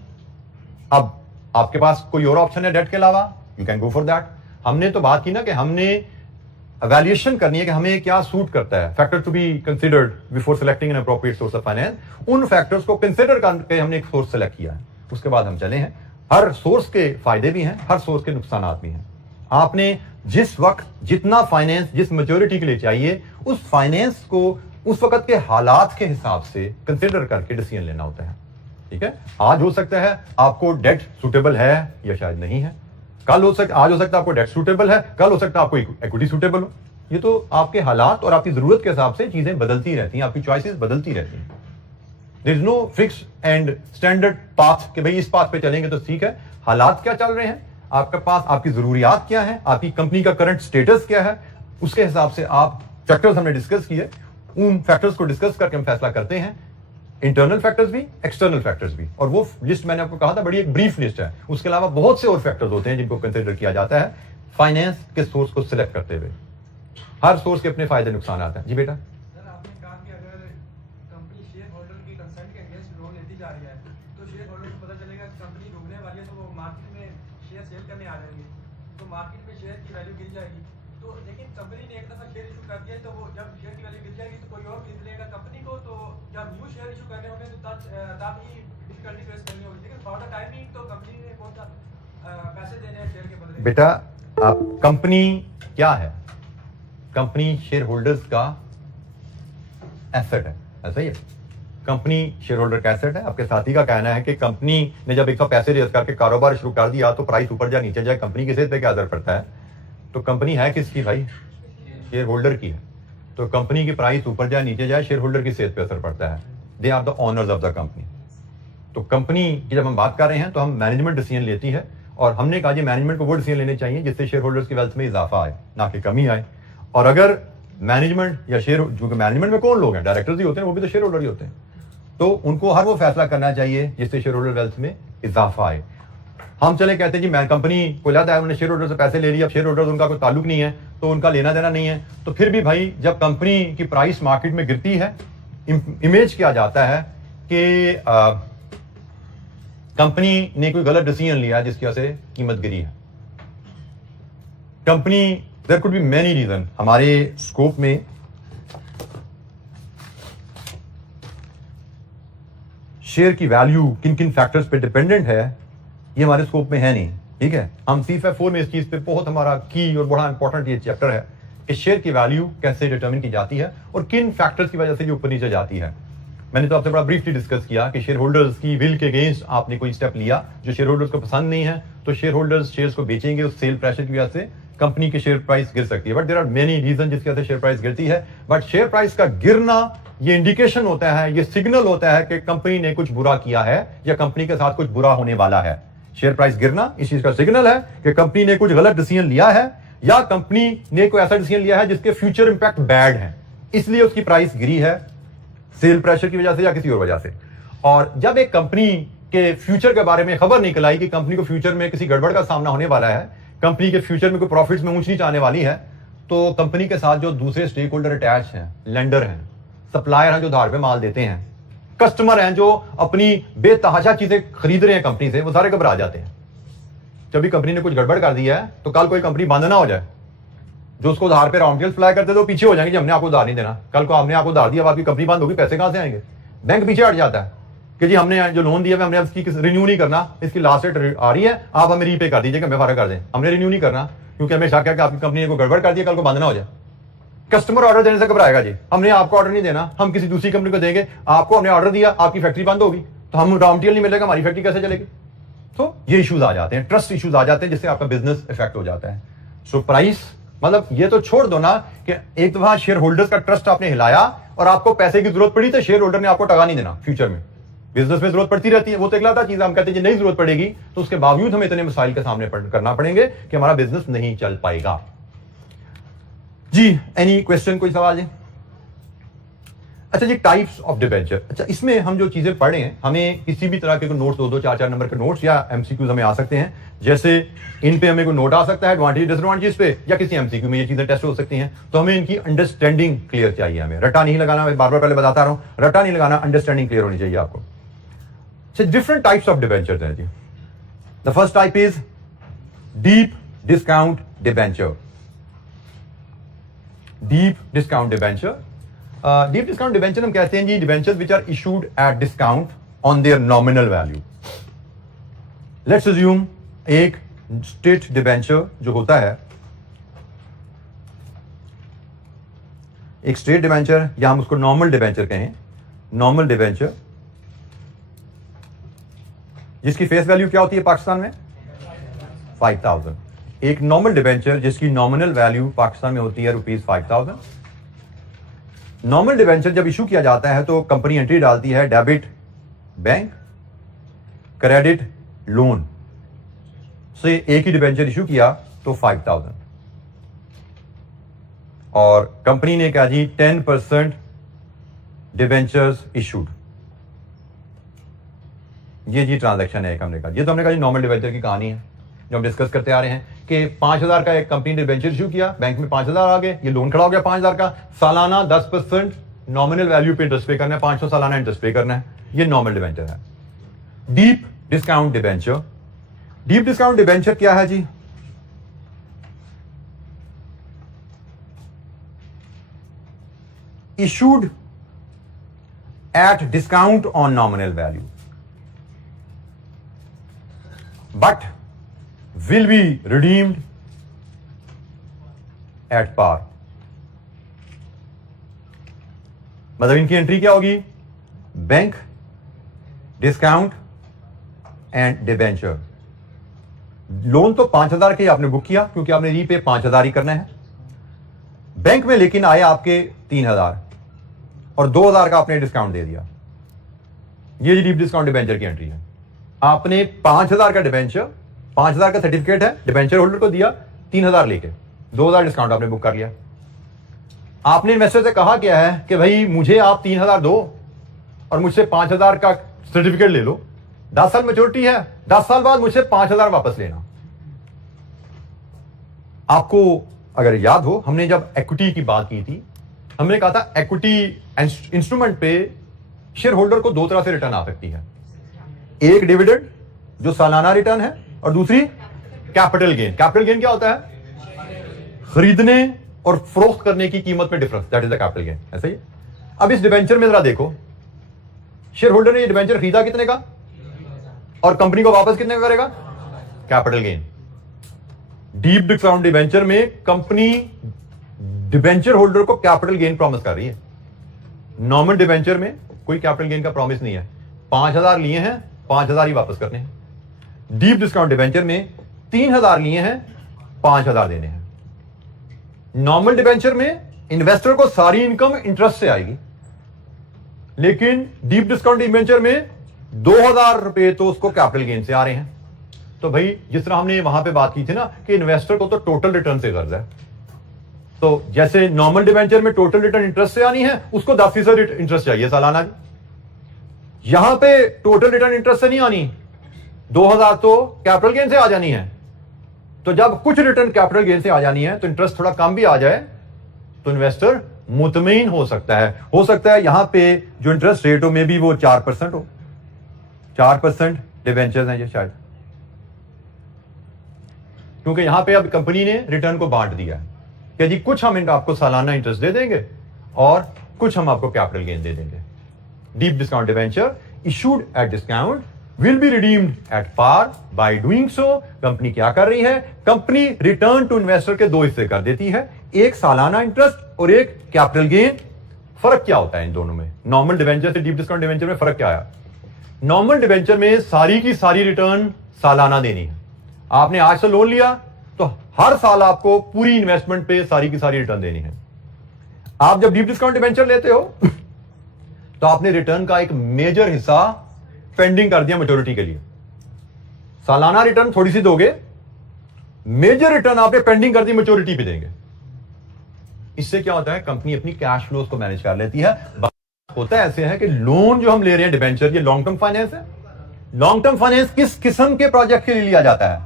अब आपके पास कोई और ऑप्शन है डेट के अलावा, you can go for that. हमने तो बात की ना कि हमने एवैल्यूएशन करनी है कि हमें क्या सूट करता है, factor to be considered before selecting an appropriate source of finance. उन फैक्टर्स को कंसीडर करके हमने एक सोर्स सेलेक्ट किया है, उसके बाद हम चले हैं। हर सोर्स के फायदे भी हैं, हर सोर्स के नुकसान भी हैं। आपने जिस वक्त जितना फाइनेंस जिस मैच्योरिटी के लिए चाहिए, उस फाइनेंस को उस वक्त के हालात के हिसाब से कंसीडर करके डिसीजन लेना होता है। ठीक है, आज हो सकता है आपको डेट सूटेबल है या शायद नहीं है, कल हो सकता, आज हो सकता है आपको डेट सूटेबल है, कल हो सकता है आपको इक्विटी सूटेबल हो। ये तो आपके हालात और आपकी जरूरत के हिसाब से चीजें बदलती रहती हैं, आपकी चॉइसेस बदलती रहती हैं। There is no fix and standard path कि भाई इस पाथ पे चलेंगे तो ठीक है। हालात क्या चल रहे हैं आपके पास, आपकी जरूरियात क्या है, आपकी कंपनी का करंट स्टेटस क्या है, उसके हिसाब से आप फैक्टर्स हमने डिस्कस किए, उन फैक्टर्स को डिस्कस करके हम फैसला करते हैं इंटरनल फैक्टर्स भी, एक्सटर्नल फैक्टर्स भी, और वो लिस्ट मैंने आपको कहा था बड़ी एक ब्रीफ लिस्ट है। उसके अलावा बहुत से और फैक्टर्स होते हैं जिनको कंसिडर किया जाता है फाइनेंस के सोर्स को सिलेक्ट करते हुए। हर सोर्स के अपने फायदे नुकसान आते हैं। जी बेटा। सर आपने कहा कि अगर कंपनी शेयर होल्डर की कंसेंट के अगेंस्ट लोन लेती जा रही है तो शेयर होल्डर को पता चलेगा कि कंपनी डूबने वाली है तो वो मार्केट में शेयर सेल करने आ जाएंगे, तो मार्केट में शेयर की वैल्यू गिर जाएगी। तो लेकिन कंपनी ने एक दफा शेयर इशू कर दिया तो वो जब शेयर की वैल्यू गिर जाएगी तो कोई और खरीद लेगा कंपनी को, तो जब न्यू शेयर इशू करने होंगे तो तब ही डिफिकल्टी फेस करनी होगी। लेकिन फॉर द टाइमिंग तो कंपनी ने कौन सा पैसे देने हैं शेयर के बदले? बेटा आप कंपनी क्या है? कंपनी शेयर होल्डर्स का एसेट है, ऐसा ही है। कंपनी शेयर होल्डर का एसेट है। आपके साथी का कहना है कि कंपनी ने जब एक दफा पैसे रेज करके कारोबार शुरू कर दिया तो प्राइस ऊपर जाए नीचे जाए, कंपनी की सेहत पे क्या असर पड़ता है? तो कंपनी है किसकी भाई? शेयर होल्डर की है। तो कंपनी की प्राइस ऊपर जाए नीचे जाए, शेयर होल्डर की सेहत पे असर पड़ता है। They are the owners of the company. तो कंपनी की जब हम बात कर रहे हैं तो हम मैनेजमेंट डिसीजन लेती है, और हमने कहा जी मैनेजमेंट को वो डिसीजन लेने चाहिए जिससे शेयर होल्डर्स की वेल्थ में इजाफा आए, ना कि कमी आए। और अगर मैनेजमेंट या शेयर, जो कि मैनेजमेंट में कौन लोग हैं, डायरेक्टर्स ही होते हैं, वो भी तो शेयर होल्डर ही होते हैं, तो उनको हर वो फैसला करना चाहिए जिससे शेयर होल्डर वेल्थ में इजाफा आए। हम चले कहते हैं जी मैं कंपनी को लाता है, उन्होंने शेयर होल्डर से पैसे ले लिए, अब शेयर होल्डर उनका कोई ताल्लुक नहीं है तो उनका लेना देना नहीं है, तो फिर भी भाई जब कंपनी की प्राइस मार्केट में गिरती है, इमेज किया जाता है कि कंपनी ने कोई गलत डिसीजन लिया जिसकी वजह से कीमत गिरी है। Company, there could be many reason. हमारे स्कोप में शेयर की वैल्यू किन किन फैक्टर्स पे डिपेंडेंट है ये हमारे स्कोप में है नहीं, ठीक है। हम C5 में इस चीज पे बहुत हमारा की और बड़ा इंपॉर्टेंट ये चैप्टर है कि शेयर की वैल्यू कैसे डिटरमिन की जाती है और किन फैक्टर्स की वजह से ये ऊपर नीचे जाती है। मैंने तो आपसे बड़ा ब्रीफली डिस्कस किया कि शेयर होल्डर्स की विल के अगेंस्ट आपने कोई स्टेप लिया जो शेयर होल्डर्स को पसंद नहीं है, तो शेयर होल्डर्स शेयर्स को बेचेंगे, उस सेल प्रेशर की वजह से कंपनी की शेयर प्राइस गिर सकती है। But there are many reason जिसकी वजह से शेयर प्राइस गिरती है। बट शेयर प्राइस का गिरना ये इंडिकेशन होता है, ये सिग्नल होता है कि कंपनी ने कुछ बुरा किया है या कंपनी के साथ कुछ बुरा होने वाला है। शेयर प्राइस गिरना इस चीज का सिग्नल है कि कंपनी ने कुछ गलत डिसीजन लिया है या कंपनी ने कोई ऐसा डिसीजन लिया है जिसके फ्यूचर इंपैक्ट बैड है, इसलिए उसकी प्राइस गिरी है, सेल प्रेशर की वजह से या किसी और वजह से। और जब एक कंपनी के फ्यूचर के बारे में खबर निकल आई कि कंपनी को फ्यूचर में किसी गड़बड़ का सामना होने वाला है, कंपनी के फ्यूचर में कोई प्रॉफिट्स में ऊंच नीच आने वाली है, तो कंपनी के साथ जो दूसरे स्टेक होल्डर अटैच हैं, लेंडर हैं, सप्लायर हैं जो धार पे माल देते हैं, कस्टमर हैं जो अपनी बेतहाशा चीजें खरीद रहे हैं कंपनी से, वो सारे घबरा जाते हैं। जब भी कंपनी ने कुछ गड़बड़ कर दिया है तो कल कोई कंपनी बंद ना हो जाए, जो उसको उधार पे रॉ मटेरियल सप्लाई करते थे वो पीछे हो जाएंगे, हमने आपको उधार नहीं देना। कल को हमने आपको उधार दिया, आपकी कंपनी बंद होगी, पैसे कहां से आएंगे? बैंक पीछे हट जाता है कि जी हमने जो लोन दिया है हमने इसकी रिन्यू नहीं करना, इसकी लास्ट डेट आ रही है, आप हमें रीपे कर दीजिएगा, हमें फारा कर दें, हमने रिन्यू नहीं करना क्योंकि हमें शक है कि आपकी कंपनी ने कोई गड़बड़ कर दिया, कल को बंद ना हो जाए। कस्टमर ऑर्डर देने से घबराएगा जी, हमने आपको ऑर्डर नहीं देना, हम किसी दूसरी कंपनी को देंगे, आपको हमने ऑर्डर दिया, आपकी फैक्ट्री बंद होगी तो हम रॉ मटेरियल नहीं मिलेगा, हमारी फैक्ट्री कैसे चलेगी? तो ये इश्यूज आ जाते हैं, ट्रस्ट इश्यूज आ जाते हैं जिससे आपका बिजनेस इफेक्ट हो जाता है। सो प्राइस मतलब ये तो छोड़ दो ना कि एक दफा शेयर होल्डर्स का ट्रस्ट आपने हिलाया और आपको पैसे की जरूरत पड़ी तो शेयर होल्डर ने आपको टका नहीं देना। फ्यूचर में बिजनेस में जरूरत पड़ती रहती है, वो तो एक लाता चीज, हम कहते हैं नहीं जरूरत पड़ेगी तो उसके बावजूद हमें इतने मसाइल के सामने करना पड़ेंगे कि हमारा बिजनेस नहीं चल पाएगा। जी एनी क्वेश्चन, कोई सवाल है? अच्छा जी, टाइप्स ऑफ डिबेंचर। अच्छा, इसमें हम जो चीजें पढ़े हैं, हमें किसी भी तरह के कोई नोट्स, 2-2 4-4 नंबर के नोट्स या एमसीक्यूज हमें आ सकते हैं। जैसे इन पे हमें कोई नोट आ सकता है एडवांटेज डिसएडवांटेज पे, या किसी एमसीक्यू में ये चीजें टेस्ट हो सकती हैं। तो हमें इनकी अंडरस्टैंडिंग क्लियर चाहिए, हमें रट्टा नहीं लगाना। मैं बार बार पहले बताता रहा हूं, रट्टा नहीं लगाना, अंडरस्टैंडिंग क्लियर होनी चाहिए आपको। डिफरेंट टाइप्स ऑफ डिबेंचर हैं जी। The first type is deep discount debenture. Deep discount debenture, deep discount debenture हम कहते हैं जी debentures which are issued at discount on their nominal value. Let's assume एक स्टेट डिबेंचर जो होता है, एक स्टेट डिबेंचर या हम उसको नॉर्मल डिबेंचर कहें, नॉर्मल डिबेंचर जिसकी फेस वैल्यू क्या होती है पाकिस्तान में? 5000। एक नॉर्मल डिबेंचर जिसकी नॉमिनल वैल्यू पाकिस्तान में होती है ₹5000। नॉर्मल डिबेंचर जब इशू किया जाता है तो कंपनी एंट्री डालती है डेबिट बैंक, क्रेडिट लोन से एक ही डिबेंचर इशू किया तो 5000, और कंपनी ने कहा जी 10% डिबेंचर्स इशूड, ये जी ट्रांजैक्शन है एक हमने कहा, ये तो हमने कहा नॉर्मल डिबेंचर की कहानी है जो हम डिस्कस करते आ रहे हैं कि 5,000 का एक कंपनी ने डिबेंचर इशू किया, बैंक में 5,000 आ गए, ये लोन खड़ा हो गया 5,000 का, सालाना 10% नॉमिनल वैल्यू पे इंटरेस्ट पे करना है, 500 सालाना इंटरेस्ट पे करना है, ये नॉर्मल डिबेंचर है। Deep discount debenture, deep discount debenture क्या है जी? Issued at discount on nominal value but will be redeemed at par। मतलब इनकी एंट्री क्या होगी? Bank, discount and debenture. Loan तो 5,000 के आपने बुक किया क्योंकि आपने रीपे 5,000 ही करना है। बैंक में लेकिन आए आपके 3,000 और 2,000 का आपने डिस्काउंट दे दिया। ये डीप डिस्काउंट डिबेंचर की एंट्री है। आपने 5,000 का डिबेंचर, 5,000 का सर्टिफिकेट है, डिबेंचर होल्डर को दिया 3,000 लेके, 2,000 डिस्काउंट आपने बुक कर लिया। आपने इन्वेस्टर से कहा क्या है कि भाई मुझे आप 3,000 दो और मुझसे 5,000 का सर्टिफिकेट ले लो, 10 साल मैच्योरिटी है, 10 साल बाद मुझसे 5,000 वापस लेना। आपको अगर याद हो, हमने जब इक्विटी की बात की थी, हमने कहा था इक्विटी इंस्ट्रूमेंट पे शेयर होल्डर को दो तरह से रिटर्न आ सकती है, एक डिविडेंड जो सालाना रिटर्न है और दूसरी कैपिटल गेन। कैपिटल गेन क्या होता है? खरीदने और फरोख्त करने की कीमत में difference, that is the capital gain. ऐसा ही अब इस डिबेंचर में जरा देखो, शेयर होल्डर ने ये डिबेंचर खरीदा कितने का और कंपनी को वापस कितने का करेगा? Capital gain. Deep discount debenture में कंपनी डिबेंचर होल्डर को कैपिटल गेन प्रॉमिस कर रही है। नॉर्मल डिबेंचर में कोई कैपिटल गेन का प्रॉमिस नहीं है, 5,000 लिए हैं, 5,000 ही वापस करने हैं। डीप डिस्काउंट डिबेंचर में 3,000 लिए हैं, 5,000 देने हैं। नॉर्मल डिबेंचर में इन्वेस्टर को सारी इनकम इंटरेस्ट से आएगी, लेकिन डीप डिस्काउंट डिबेंचर में 2,000 रुपए तो उसको कैपिटल गेन से आ रहे हैं। तो भाई जिस तरह हमने वहां पे बात की थी ना कि इन्वेस्टर को तो टोटल रिटर्न से गर्ज है, तो जैसे नॉर्मल डिबेंचर में टोटल रिटर्न इंटरेस्ट से आनी है, उसको 10% इंटरेस्ट चाहिए सालाना। यहां पे टोटल रिटर्न इंटरेस्ट से नहीं आनी, 2,000 तो कैपिटल गेन से आ जानी है। तो जब कुछ रिटर्न कैपिटल गेन से आ जानी है तो इंटरेस्ट थोड़ा कम भी आ जाए तो इन्वेस्टर मुतमईन हो सकता है। यहां पे जो इंटरेस्ट रेट हो में भी वो 4% हो, 4% डिबेंचर्स हैं ये शायद, क्योंकि यहां पे अब कंपनी ने रिटर्न को बांट दिया है कि जी कुछ हम आपको सालाना इंटरेस्ट दे देंगे और कुछ हम आपको कैपिटल गेन दे देंगे। Deep discount debenture issued at discount will be redeemed at par. By doing so company क्या कर रही है? कंपनी रिटर्न टू इन्वेस्टर के दो हिस्से कर देती है, एक सालाना इंटरेस्ट और एक कैपिटल गेन। फर्क क्या होता है इन दोनों में? नॉर्मल डिबेंचर से डीप डिस्काउंट डिबेंचर में फर्क क्या आया? नॉर्मल डिबेंचर में सारी की सारी रिटर्न सालाना देनी है। आपने आज से लोन लिया तो हर साल आपको पूरी इन्वेस्टमेंट पे सारी की सारी रिटर्न देनी है। आप जब डीप डिस्काउंट डिबेंचर लेते हो तो आपने रिटर्न का एक मेजर हिस्सा पेंडिंग कर दिया मैच्योरिटी के लिए। सालाना रिटर्न थोड़ी सी दोगे, मेजर रिटर्न आपने पेंडिंग कर दी मैच्योरिटी पे देंगे। इससे क्या होता है? कंपनी अपनी कैश फ्लोज को मैनेज कर लेती है। होता है ऐसे है कि लोन जो हम ले रहे हैं डिबेंचर, ये लॉन्ग टर्म फाइनेंस है। लॉन्ग टर्म फाइनेंस किस किस्म के प्रोजेक्ट के लिए लिया जाता है?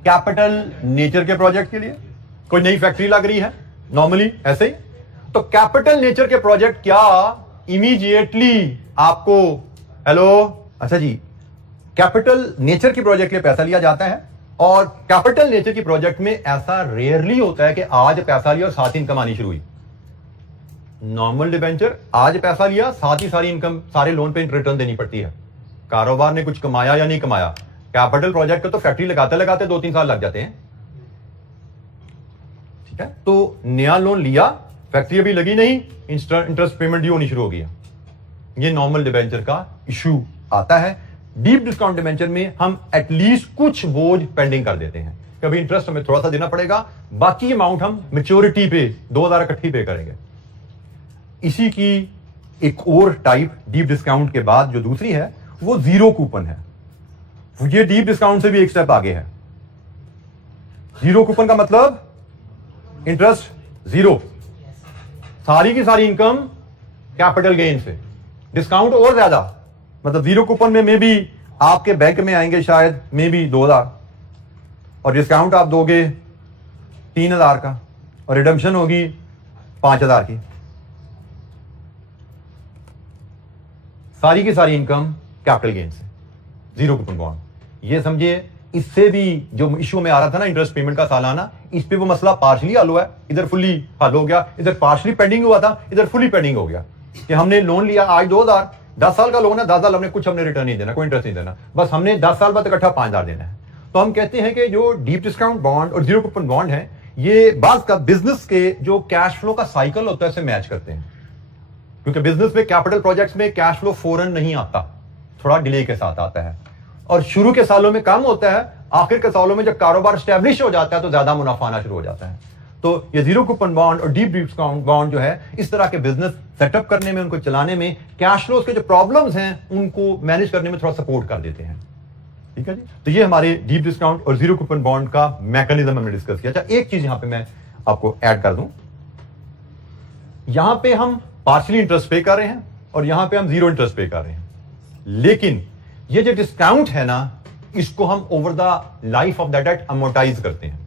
कैपिटल नेचर के प्रोजेक्ट के लिए। कोई नई फैक्ट्री लग रही है नॉर्मली ऐसे ही, तो कैपिटल नेचर के प्रोजेक्ट क्या इमीडिएटली आपको, हेलो, अच्छा जी, कैपिटल नेचर की प्रोजेक्ट के लिए पैसा लिया जाता है और कैपिटल नेचर की प्रोजेक्ट में ऐसा रेयरली होता है कि आज पैसा लिया और साथ ही इनकम आनी शुरू हुई। नॉर्मल डिबेंचर आज पैसा लिया, साथ ही सारी इनकम, सारे लोन पे रिटर्न देनी पड़ती है। कारोबार ने कुछ कमाया या नहीं कमाया। कैपिटल प्रोजेक्ट को तो फैक्ट्री लगाते लगाते 2-3 साल लग जाते हैं, ठीक है। तो नया लोन लिया, फैक्ट्री अभी लगी नहीं, इंटरेस्ट पेमेंट ड्यू होनी शुरू हो गया। ये नॉर्मल डिबेंचर का इशू आता है। डीप डिस्काउंट डिबेंचर में हम एटलीस्ट कुछ बोझ पेंडिंग कर देते हैं, कभी इंटरेस्ट हमें थोड़ा सा देना पड़ेगा, बाकी अमाउंट हम मैच्योरिटी पे 2,000 इकट्ठी पे करेंगे। इसी की एक और टाइप डीप डिस्काउंट के बाद जो दूसरी है वो जीरो कूपन है। ये डीप डिस्काउंट से भी एक स्टेप आगे है। जीरो कूपन का मतलब इंटरेस्ट जीरो, सारी की सारी इनकम कैपिटल गेन से, डिस्काउंट और ज्यादा, मतलब जीरो कूपन में भी आपके बैंक में आएंगे शायद मे बी 2000 और डिस्काउंट आप दोगे 3000 का और रिडम्पशन होगी 5000 की। सारी की सारी इनकम कैपिटल गेन से, जीरो कूपन बॉन्ड। ये समझिए इससे भी जो इशू में आ रहा था ना इंटरेस्ट पेमेंट का सालाना, इस पे वो मसला पार्शली हल हुआ है। इधर फुल्ली हल हो गया, इधर पार्शली पेंडिंग हुआ था, इधर फुल्ली पेंडिंग हो गया कि हमने लोन लिया आज 2000, 10 साल का लोन है, 10 साल हमने रिटर्न नहीं देना, कोई इंटरेस्ट नहीं देना, बस हमने 10 साल बाद इकट्ठा 5000 देना है। तो हम कहते हैं कि जो डीप डिस्काउंट बॉन्ड और जीरो कूपन बॉन्ड है, ये बात का बिजनेस के जो कैश फ्लो का साइकिल होता है, इसे मैच करते हैं। क्योंकि बिजनेस में, कैपिटल प्रोजेक्ट्स में कैश फ्लो फौरन नहीं आता, थोड़ा डिले के साथ आता है और शुरू के सालों में कम होता है, आखिर के सालों में जब कारोबार स्टैब्लिश हो जाता है तो ज्यादा मुनाफा आना शुरू हो जाता है। तो ये जीरो कूपन बॉन्ड और डीप डिस्काउंट बॉन्ड जो है, इस तरह के बिजनेस सेटअप करने में, उनको चलाने में, कैश फ्लोज के जो प्रॉब्लम्स हैं उनको मैनेज करने में थोड़ा सपोर्ट कर देते हैं। ठीक है जी। तो ये हमारे डीप डिस्काउंट और जीरो कूपन बॉन्ड का मैकेनिज्म हमने डिस्कस किया। अच्छा, एक चीज यहां पे मैं आपको ऐड कर दूं, यहां पे हम पार्शियली इंटरेस्ट पे कर रहे हैं और यहां पे हम जीरो इंटरेस्ट पे कर रहे हैं, लेकिन ये जो डिस्काउंट है ना, इसको हम over the life of the debt amortise करते हैं।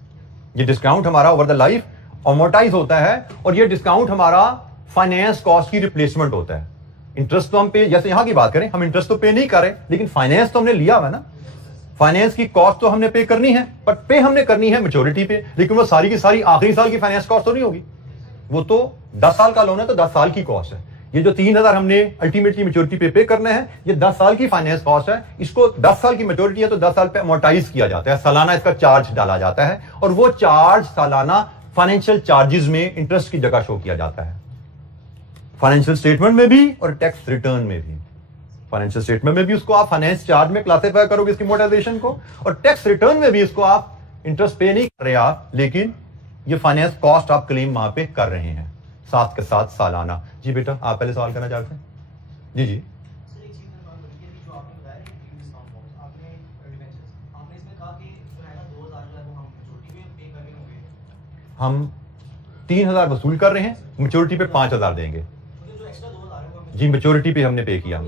ये डिस्काउंट हमारा ओवर द लाइफ अमोर्टाइज होता है और ये डिस्काउंट हमारा फाइनेंस कॉस्ट की रिप्लेसमेंट होता है। इंटरेस्ट तो हम पे, जैसे यहां की बात करें, हम इंटरेस्ट तो पे नहीं कर रहे, लेकिन फाइनेंस तो हमने लिया हुआ है ना, फाइनेंस की कॉस्ट तो हमने पे करनी है, पर पे हमने करनी है मैच्योरिटी पे, लेकिन वो सारी की सारी आखिरी साल की फाइनेंस कॉस्ट तो नहीं होगी। वो तो 10 साल का लोन है तो 10 साल की कॉस्ट है। ये जो 3000 हमने अल्टीमेटली मैच्योरिटी पे करना है, ये 10 साल की फाइनेंस कॉस्ट है। इसको 10 साल की मैच्योरिटी है तो 10 साल पे अमोर्टाइज किया जाता है, सालाना इसका चार्ज डाला जाता है और वो चार्ज सालाना फाइनेंशियल चार्जेस में इंटरेस्ट की जगह शो किया जाता है, फाइनेंशियल स्टेटमेंट में भी और टैक्स रिटर्न में भी। फाइनेंशियल स्टेटमेंट में भी उसको आप फाइनेंस चार्ज में क्लासिफाई करोगे इसकी मोटाइजेशन को, और टैक्स रिटर्न में भी इसको आप इंटरेस्ट पे नहीं कर रहे आप, लेकिन ये फाइनेंस कॉस्ट आप क्लेम वहां पे कर रहे हैं साथ के साथ सालाना। जी बेटा, आप पहले सवाल करना चाहते हैं? जी जी। हम 3000 वसूल कर रहे हैं, मैच्योरिटी पे 5000 देंगे। जी, मैच्योरिटी पे हमने पे किया।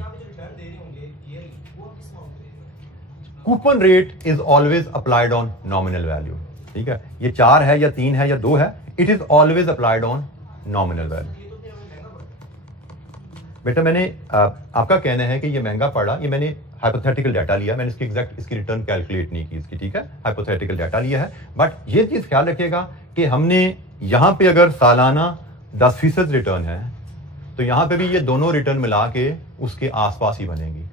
Coupon rate is always applied on nominal value. ठीक है, ये 4 है या 3 है या 2 है, it is always applied on nominal value. बेटा, मैंने आपका कहना है कि ये महंगा पड़ा, ये मैंने हाइपोथेटिकल डाटा लिया, मैंने इसकी एग्जैक्ट इसकी रिटर्न कैलकुलेट नहीं की इसकी। ठीक है, हाइपोथेटिकल डाटा लिया है, बट ये चीज ख्याल रखिएगा कि हमने यहां पे अगर सालाना 10% रिटर्न है तो यहां पे भी ये दोनों रिटर्न मिला के उसके आसपास ही बनेंगी,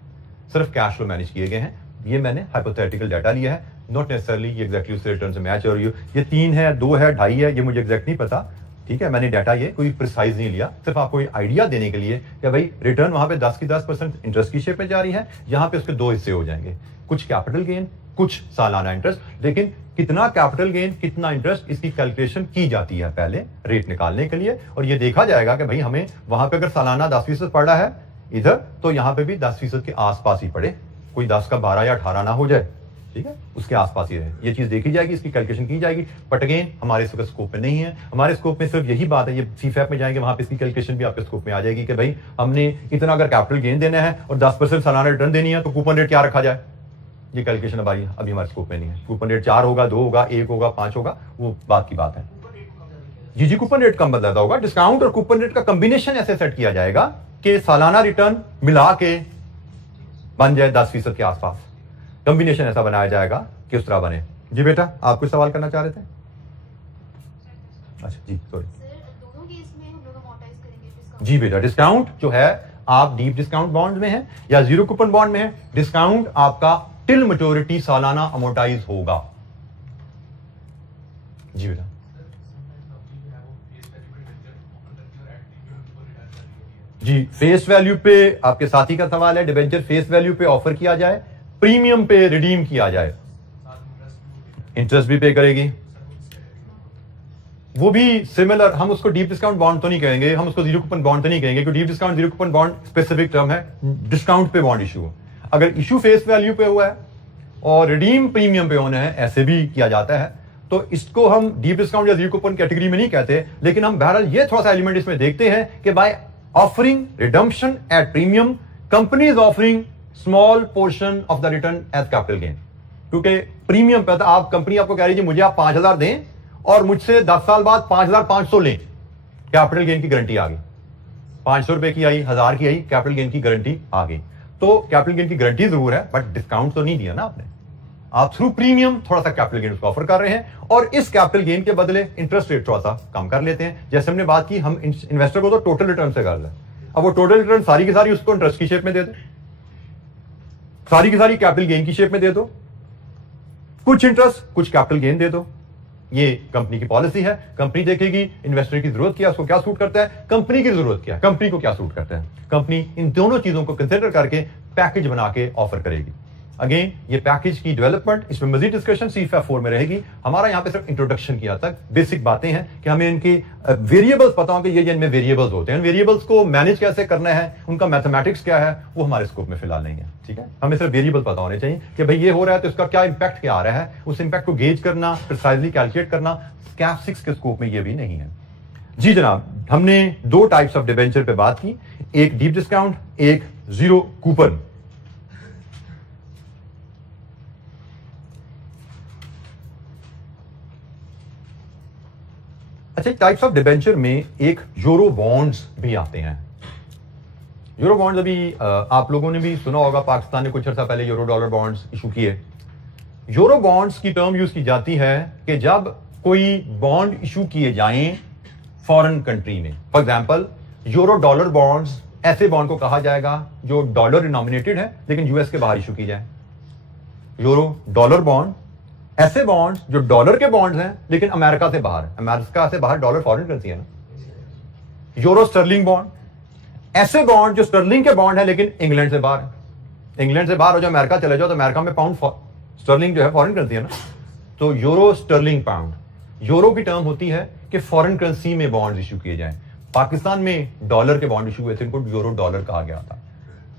सिर्फ कैश फ्लो मैनेज किए गए हैं। ये मैंने हाइपोथेटिकल डाटा लिया है, नॉट नेसेसरली ये एग्जैक्टली उससे रिटर्न से मैच हो रही हो। ये 3 है, 2 है, 2.5 है, ये मुझे एग्जैक्ट नहीं पता। ठीक है, मैंने डाटा ये कोई प्रिसाइज नहीं लिया, सिर्फ आपको आइडिया देने के लिए कि भाई रिटर्न वहां पे 10 की 10% इंटरेस्ट की शेप में जा रही है, यहां पे उसके 2 हिस्से हो जाएंगे, कुछ कैपिटल गेन, कुछ सालाना इंटरेस्ट। लेकिन कितना कैपिटल गेन, कितना इंटरेस्ट, इसकी कैलकुलेशन की जाती है पहले रेट निकालने के लिए, और ये देखा जाएगा कि भाई हमें वहां पे अगर सालाना 10% पड़ा है इधर, तो यहां पे भी 10% के आसपास ही पड़े, कोई 10 का 12 या 18 ना हो जाए। ठीक है, उसके आसपास ही रहे, ये चीज देखी जाएगी, इसकी कैलकुलेशन की जाएगी। बट अगेन हमारे इस स्कोप में नहीं है, हमारे स्कोप में सिर्फ यही बात है, ये सीफैप में जाएंगे वहां पे इसकी कैलकुलेशन भी आपके स्कोप में आ जाएगी कि भाई हमने इतना अगर कैपिटल गेन देना है और 10% सालाना रिटर्न देनी है तो कूपन रेट क्या रखा जाए। ये कैलकुलेशन अभी हमारे स्कोप में नहीं है। कूपन रेट 4 होगा, 2 होगा, 1 होगा, 5 होगा, वो बात की बात है। जी, कूपन रेट कम बदलता होगा, डिस्काउंट और कूपन रेट का कॉम्बिनेशन ऐसे सेट किया जाएगा कि सालाना रिटर्न मिला के बन जाए 10% के आसपास, कॉम्बिनेशन ऐसा बनाया जाएगा कि उस तरह बने। जी बेटा, आप कुछ सवाल करना चाह रहे थे? अच्छा जी, सॉरी। जी बेटा, डिस्काउंट जो है आप डीप डिस्काउंट बॉन्ड में है या जीरो कूपन बॉन्ड में है, डिस्काउंट आपका टिल मैच्योरिटी सालाना अमोर्टाइज होगा। जी बेटा। जी, फेस वैल्यू पे आपके साथी का सवाल है, डिबेंचर फेस वैल्यू पे ऑफर किया जाए, प्रीमियम पे रिडीम किया जाए, इंटरेस्ट भी पे करेगी, वो भी सिमिलर। हम उसको डीप डिस्काउंट बॉन्ड तो नहीं कहेंगे, हम उसको जीरो कूपन बॉन्ड तो नहीं कहेंगे, क्योंकि deep discount zero coupon bond specific term है, डिस्काउंट पे बॉन्ड इशू। अगर इशू फेस वैल्यू पे हुआ है और रिडीम प्रीमियम पे होना है, ऐसे भी किया जाता है, तो इसको हम डीप डिस्काउंट या जीरो कूपन कैटेगरी में नहीं कहते। लेकिन हम बहरहाल ये थोड़ा सा एलिमेंट इसमें देखते हैं कि by offering redemption at premium, company is offering small portion of the return as capital gain, क्योंकि प्रीमियम पे आप कंपनी आपको कह रही है मुझे आप 5,000 दें और मुझसे 10 साल बाद 5,500 लें, कैपिटल गेन की गारंटी आ गई। 500 रुपए की आई, 1000 की आई, कैपिटल गेन की गारंटी आ गई। तो कैपिटल गेन की गारंटी जरूर है, बट डिस्काउंट तो नहीं दिया ना आपने। आप थ्रू प्रीमियम थोड़ा सा कैपिटल गेन उसको ऑफर कर रहे हैं और इस कैपिटल गेन के बदले इंटरेस्ट रेट थोड़ा सा कम कर लेते हैं। जैसे हमने बात की, हम इन्वेस्टर को तो टोटल रिटर्न से कर लें, अब वो टोटल रिटर्न सारी की सारी उसको इंटरेस्ट की शेप में दे दो, सारी की सारी कैपिटल गेन की शेप में दे दो, कुछ इंटरेस्ट कुछ कैपिटल गेन दे दो। ये कंपनी की पॉलिसी है। कंपनी देखेगी इन्वेस्टर की जरूरत क्या है, उसको क्या सूट करता है, कंपनी की जरूरत क्या है, कंपनी को क्या सूट करता है। कंपनी इन दोनों चीजों को कंसिडर करके पैकेज बना के ऑफर करेगी। अगेन ये पैकेज की डेवलपमेंट, इसमें मजीद डिस्कशन CFA4 में रहेगी। हमारा यहां पे सिर्फ इंट्रोडक्शन किया तक बेसिक बातें हैं कि हमें इनकी वेरिएबल्स पता हो कि ये इनमें वेरिएबल्स होते हैं, वेरिएबल्स को मैनेज कैसे करना है, उनका मैथमेटिक्स क्या है, वो हमारे स्कोप में फिलहाल नहीं है। ठीक है, हमें सिर्फ वेरिएबल पता होने चाहिए कि भाई ये हो रहा है तो इसका क्या इंपैक्ट क्या आ रहा है, उस इंपैक्ट को गेज करना, प्रिसाइजली कैलकुलेट करना कैप 6 के स्कोप में ये भी नहीं है। जी जनाब, हमने 2 टाइप्स ऑफ डिबेंचर पे बात की, एक डीप डिस्काउंट, एक जीरो कूपन। अच्छा, टाइप्स ऑफ डिबेंचर में एक यूरो बॉन्ड्स भी आते हैं। यूरो बॉन्ड्स अभी आप लोगों ने भी सुना होगा, पाकिस्तान ने कुछ अर्सा पहले यूरो डॉलर बॉन्ड्स इशू किए। यूरो बॉन्ड्स की टर्म यूज की जाती है कि जब कोई बॉन्ड इशू किए जाएं फॉरेन कंट्री में, for example euro dollar bonds, ऐसे बॉन्ड को कहा जाएगा जो डॉलर डिनोमिनेटेड है लेकिन यूएस के बाहर इशू की जाए। यूरो डॉलर बॉन्ड, ऐसे बॉन्ड्स जो डॉलर के बॉन्ड्स हैं लेकिन अमेरिका से बाहर है, अमेरिका से बाहर डॉलर फॉरेन करेंसी है ना। यूरो स्टर्लिंग बॉन्ड, ऐसे बॉन्ड जो स्टर्लिंग के बॉन्ड है लेकिन इंग्लैंड से बाहर है। इंग्लैंड से बाहर हो जाओ, अमेरिका चले जाओ तो अमेरिका में पाउंड स्टर्लिंग जो है फॉरेन करेंसी है ना। तो यूरो स्टर्लिंग पाउंड, यूरो की टर्म होती है कि फॉरेन करेंसी में बॉन्ड इशू किए जाएं। पाकिस्तान में डॉलर के बॉन्ड इशू हुए थे, उनको यूरो डॉलर कहा गया था।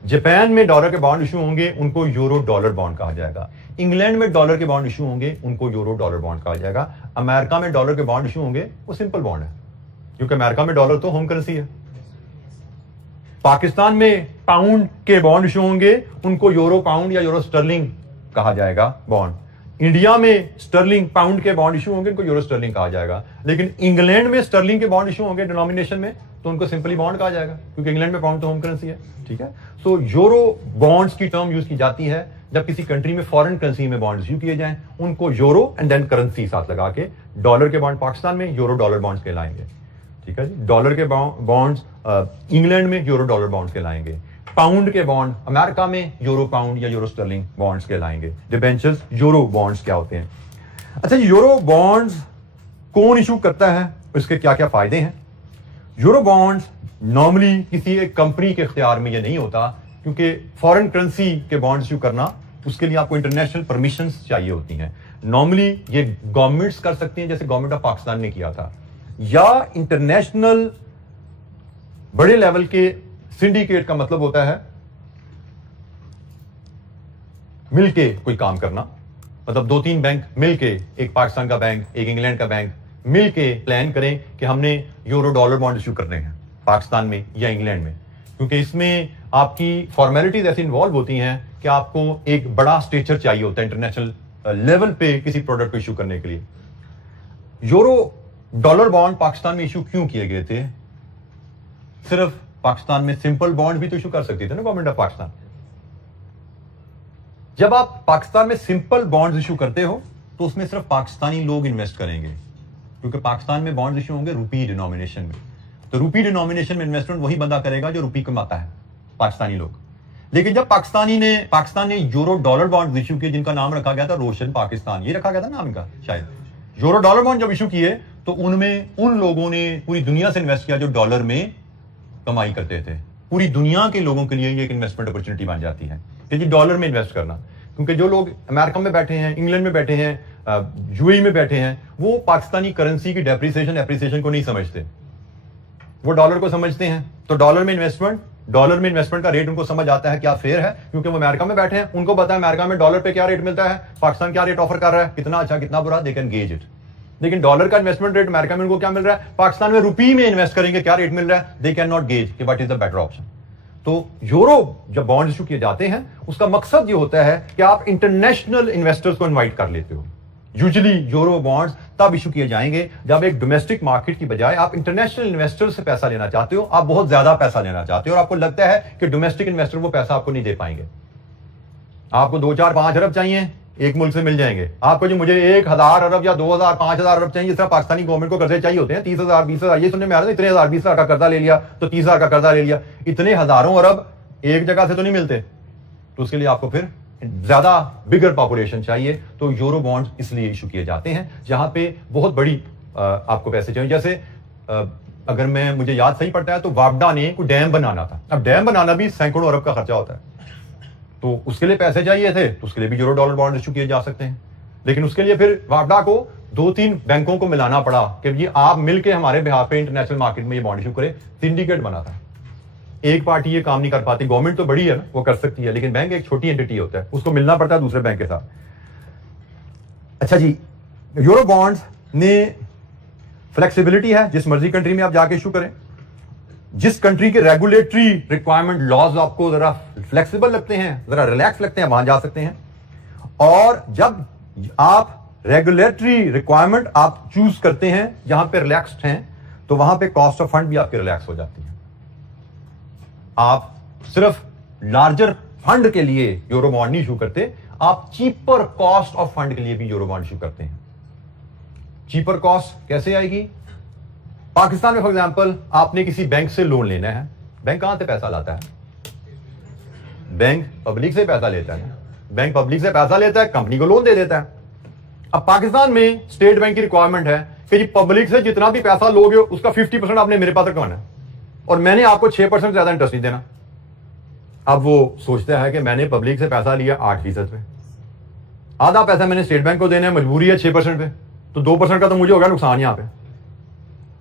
जापान में डॉलर के बॉन्ड इशू होंगे, उनको यूरो डॉलर बॉन्ड कहा जाएगा। इंग्लैंड में डॉलर के बॉन्ड इशू होंगे, उनको यूरो डॉलर बॉन्ड कहा जाएगा। अमेरिका में डॉलर के बॉन्ड इशू होंगे, वो सिंपल बॉन्ड है क्योंकि अमेरिका में डॉलर तो होम करेंसी है। पाकिस्तान में पाउंड के बॉन्ड इशू होंगे, उनको यूरो पाउंड या यूरो स्टर्लिंग कहा जाएगा बॉन्ड। इंडिया में स्टर्लिंग पाउंड के बॉन्ड इशू होंगे, उनको यूरो स्टर्लिंग कहा जाएगा। लेकिन इंग्लैंड में स्टर्लिंग के बॉन्ड इशू होंगे डिनोमिनेशन में, तो उनको सिंपली बॉन्ड कहा जाएगा क्योंकि इंग्लैंड में पाउंड तो होम करेंसी है। ठीक है, सो यूरो बॉन्ड्स की टर्म यूज की जाती है जब किसी कंट्री में फॉरेन करेंसी में बॉन्ड इशू किए जाएं, उनको यूरो एंड देन करेंसी साथ लगा के डॉलर के बॉन्ड पाकिस्तान में यूरो डॉलर बॉन्ड्स कहलाएंगे। ठीक है जी, डॉलर के बॉन्ड्स इंग्लैंड में यूरो डॉलर बॉन्ड्स कहलाएंगे। पाउंड के बॉन्ड अमेरिका में यूरो पाउंड या यूरो स्टर्लिंग बॉन्ड्स कहलाएंगे। डिबेंचर्स यूरो बॉन्ड्स क्या होते हैं? अच्छा, यूरो बॉन्ड्स कौन इशू करता है, इसके क्या क्या फायदे हैं? यूरो बॉन्ड्स नॉर्मली किसी एक कंपनी के इख्तियार में ये नहीं होता क्योंकि फॉरेन करेंसी के बॉन्ड इशू करना, उसके लिए आपको इंटरनेशनल परमिशंस चाहिए होती हैं। नॉर्मली ये गवर्नमेंट्स कर सकती हैं, जैसे गवर्नमेंट ऑफ पाकिस्तान ने किया था, या इंटरनेशनल बड़े लेवल के सिंडिकेट का मतलब होता है मिलके कोई काम करना, मतलब 2-3 बैंक मिलके, एक पाकिस्तान का बैंक, एक इंग्लैंड का बैंक मिलके प्लान करें कि हमने यूरो डॉलर बॉन्ड इशू करने हैं पाकिस्तान में या इंग्लैंड में, क्योंकि इसमें आपकी फॉर्मेलिटीज ऐसी इन्वॉल्व होती हैं कि आपको एक बड़ा स्टेचर चाहिए होता है इंटरनेशनल लेवल पे किसी प्रोडक्ट को इशू करने के लिए। यूरो डॉलर बॉन्ड पाकिस्तान में इशू क्यों किए गए थे? सिर्फ पाकिस्तान में सिंपल बॉन्ड भी तो इशू कर सकती थी ना गवर्नमेंट ऑफ पाकिस्तान। जब आप पाकिस्तान में सिंपल बॉन्ड्स इशू करते हो तो उसमें सिर्फ पाकिस्तानी लोग इन्वेस्ट करेंगे, क्योंकि पाकिस्तान में बॉन्ड्स इशू होंगे रुपी डिनोमिनेशन में। तो रुपी डिनोमिनेशन में इन्वेस्टमेंट वही बंदा करेगा जो रुपी कमाता है, पाकिस्तानी लोग। लेकिन जब पाकिस्तान ने यूरो डॉलर बॉन्ड इशू किए, जिनका नाम रखा गया था रोशन पाकिस्तान, ये रखा गया था नाम इनका शायद। यूरो डॉलर बॉन्ड जब इशू किए तो उनमें उन लोगों ने पूरी दुनिया से इन्वेस्ट किया जो डॉलर में कमाई करते थे। पूरी दुनिया के लोगों के लिए ये एक इन्वेस्टमेंट अपॉर्चुनिटी बन जाती है कि जी डॉलर में इन्वेस्ट करना, क्योंकि जो लोग अमेरिका में बैठे हैं, इंग्लैंड में बैठे हैं, यूएई में बैठे हैं, वो पाकिस्तानी करेंसी की एप्रिसिएशन को नहीं समझते, वो डॉलर को समझते हैं। तो डॉलर में इन्वेस्टमेंट का रेट उनको समझ आता है क्या फेयर है, क्योंकि वो अमेरिका में बैठे हैं, उनको पता है अमेरिका में डॉलर पे क्या रेट मिलता है, पाकिस्तान क्या रेट ऑफर कर रहा है, कितना अच्छा कितना बुरा, दे कैन गेज इट। लेकिन डॉलर का इन्वेस्टमेंट रेट अमेरिका में उनको क्या मिल रहा है, पाकिस्तान में रुपी में इन्वेस्ट करेंगे क्या रेट मिल रहा है, दे कैन नॉट गेज कि what is the better option. तो यूरो जब बॉन्ड इशू किए जाते हैं उसका मकसद ये होता है कि आप इंटरनेशनल इन्वेस्टर्स को इनवाइट कर लेते हो। यूजुअली यूरो बॉन्ड्स तब इशू किए जाएंगे जब एक डोमेस्टिक मार्केट की बजाय आप इंटरनेशनल इन्वेस्टर से पैसा लेना चाहते हो, आप बहुत ज्यादा पैसा लेना चाहते हो और आपको लगता है कि डोमेस्टिक इन्वेस्टर वो पैसा आपको नहीं दे पाएंगे। आपको 2, 4, 5 अरब चाहिए, एक मुल्क से मिल जाएंगे। आपको जो मुझे 1,000 अरब या 2,000, 5,000 अरब चाहिए, जिस तरह पाकिस्तानी गवर्नमेंट को कर्जे चाहिए होते हैं 30,000, 20,000, ये सुनने में आ रहा है इतने 1,000, 20,000 का कर्जा ले लिया तो 30,000 का कर्जा ले लिया। इतने हजारों अरब एक जगह से तो नहीं मिलते, तो उसके लिए आपको फिर ज्यादा बिगर पॉपुलेशन चाहिए। तो यूरो बॉन्ड्स इसलिए इशू किए जाते हैं जहां पे बहुत बड़ी आपको पैसे चाहिए। जैसे अगर मुझे याद सही पड़ता है तो वापडा ने कोई डैम बनाना था। अब डैम बनाना भी सैकड़ों अरब का खर्चा होता है, तो उसके लिए पैसे चाहिए थे, तो उसके लिए भी यूरो डॉलर बॉन्ड इशू किए जा सकते हैं। लेकिन उसके लिए फिर वापडा को 2-3 बैंकों को मिलाना पड़ा कि ये आप मिलके हमारे बिहार पे इंटरनेशनल मार्केट में ये बॉन्ड इशू करें। सिंडिकेट बना था, एक पार्टी ये काम नहीं कर पाती। गवर्नमेंट तो बड़ी है ना, वो कर सकती है, लेकिन बैंक एक छोटी एंटिटी होता है, उसको मिलना पड़ता है दूसरे बैंक के साथ। अच्छा जी, यूरो बॉन्ड्स ने फ्लेक्सिबिलिटी है, जिस मर्जी कंट्री में आप जाके इशू करें। जिस कंट्री के रेगुलेटरी रिक्वायरमेंट लॉज आपको जरा फ्लेक्सिबल लगते हैं, जरा रिलैक्स लगते हैं, वहां जा सकते हैं। और जब आप रेगुलेटरी रिक्वायरमेंट आप चूज करते हैं जहां पे रिलैक्स्ड हैं, तो वहां पे कॉस्ट ऑफ फंड भी आपकी रिलैक्स हो जाती है। आप सिर्फ लार्जर फंड के लिए यूरो बॉन्ड नहीं इशू करते, आप चीपर कॉस्ट ऑफ फंड के लिए भी यूरो बॉन्ड इशू करते हैं। चीपर कॉस्ट कैसे आएगी? पाकिस्तान में फॉर एग्जांपल आपने किसी बैंक से लोन लेना है, बैंक कहां से पैसा लाता है? बैंक पब्लिक से पैसा लेता है। बैंक पब्लिक से पैसा लेता है, कंपनी को लोन दे देता है। अब पाकिस्तान में स्टेट बैंक की रिक्वायरमेंट है कि जी पब्लिक से जितना भी पैसा लोगे उसका 50% आपने मेरे पास रखवाना है और मैंने आपको 6% ज्यादा इंटरेस्ट नहीं देना। अब वो सोचता है कि मैंने पब्लिक से पैसा लिया 8% पे, आधा पैसा मैंने स्टेट बैंक को देना है, मजबूरी है 6% पे, तो 2% का तो मुझे होगा नुकसान यहां पे।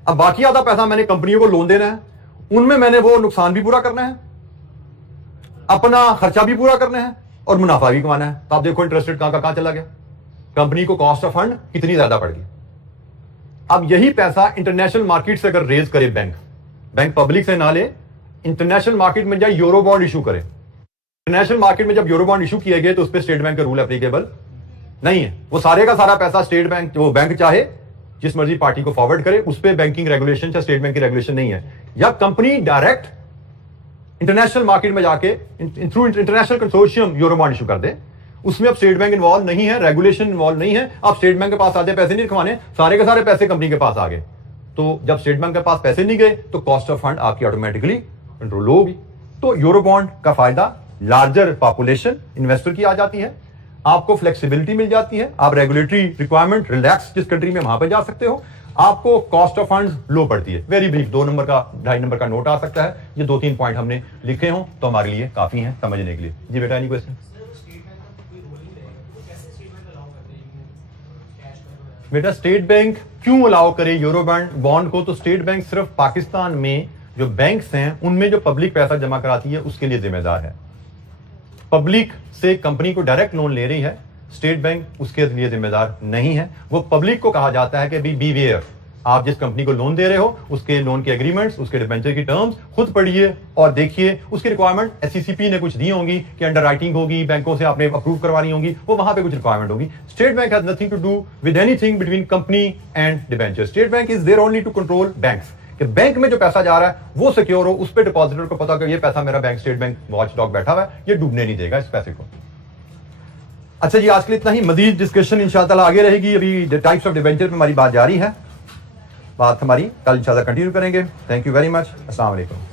अब बाकी आधा पैसा मैंने कंपनियों को लोन देना है, उनमें मैंने वो नुकसान भी पूरा करना है, अपना खर्चा भी पूरा करना है और मुनाफा भी कमाना है। तो आप देखो इंटरेस्ट रेट कहां का कहां चला गया, कंपनी को कॉस्ट ऑफ फंड कितनी ज्यादा पड़ गई। अब यही पैसा इंटरनेशनल मार्केट से अगर रेज करे बैंक पब्लिक से ना ले, इंटरनेशनल मार्केट में जाए यूरो बॉन्ड इशू करे। इंटरनेशनल मार्केट में जब यूरो बॉन्ड इशू किए गए तो उस पर स्टेट बैंक का रूल एप्लीकेबल नहीं है। वो सारे का सारा पैसा स्टेट बैंक, वो बैंक चाहे जिस मर्जी पार्टी को फॉरवर्ड करे, उस पर बैंकिंग रेगुलेशन या स्टेट बैंक की रेगुलेशन नहीं है। या कंपनी डायरेक्ट इंटरनेशनल मार्केट में जाके through international consortium euro bond issue कर दे, उसमें अब स्टेट बैंक इन्वॉल्व नहीं है, रेगुलेशन इन्वॉल्व नहीं है। आप स्टेट बैंक के पास आधे पैसे नहीं रखवाने, सारे के सारे पैसे कंपनी के पास आ गए। तो जब स्टेट बैंक के पास पैसे नहीं गए तो कॉस्ट ऑफ फंड आपकी ऑटोमेटिकली कंट्रोल होगी। तो यूरो बॉन्ड का फायदा लार्जर पॉपुलेशन इन्वेस्टर की आ जाती है, आपको फ्लेक्सिबिलिटी मिल जाती है, आप रेगुलेटरी रिक्वायरमेंट रिलैक्स जिस कंट्री में वहां पर जा सकते हो, आपको कॉस्ट ऑफ फंड्स लो पड़ती है। वेरी ब्रीफ 2 नंबर का 2.5 नंबर का नोट आ सकता है। ये 2-3 पॉइंट हमने लिखे हो तो हमारे लिए काफी है समझने के लिए। जी बेटा, एनी क्वेश्चन? बेटा स्टेट बैंक क्यों अलाउ करे यूरो बॉन्ड को? तो स्टेट बैंक सिर्फ पाकिस्तान में जो बैंक्स हैं उनमें जो पब्लिक पैसा जमा कराती है उसके लिए जिम्मेदार है। पब्लिक से कंपनी को डायरेक्ट लोन ले रही है, स्टेट बैंक उसके लिए जिम्मेदार नहीं है। वो पब्लिक को कहा जाता है कि बी वेयर, आप जिस कंपनी को लोन दे रहे हो उसके लोन के एग्रीमेंट्स, उसके डिबेंचर की टर्म्स खुद पढ़िए और देखिए। उसकी रिक्वायरमेंट एससीसीपी ने कुछ दी होंगी कि अंडर राइटिंग होगी, बैंकों से आपने अप्रूव करवानी होगी, वो वहां पे कुछ रिक्वायरमेंट होगी। State bank has nothing to do with anything between company and debenture. State bank is there only to control banks, कि बैंक में जो पैसा जा रहा है वो सिक्योर हो, उस पर डिपॉजिटर को पता कि ये पैसा मेरा bank state bank watch dog बैठा हुआ है, ये डूबने नहीं देगा इस पैसे को। अच्छा जी, आज के लिए इतना ही। मजीद डिस्कशन इंशाअल्लाह आगे रहेगी। अभी टाइप्स ऑफ डिबेंचर पे हमारी बात जारी है, बात हमारी कल इंशाअल्लाह कंटिन्यू करेंगे। Thank you very much. अस्सलाम वालेकुम।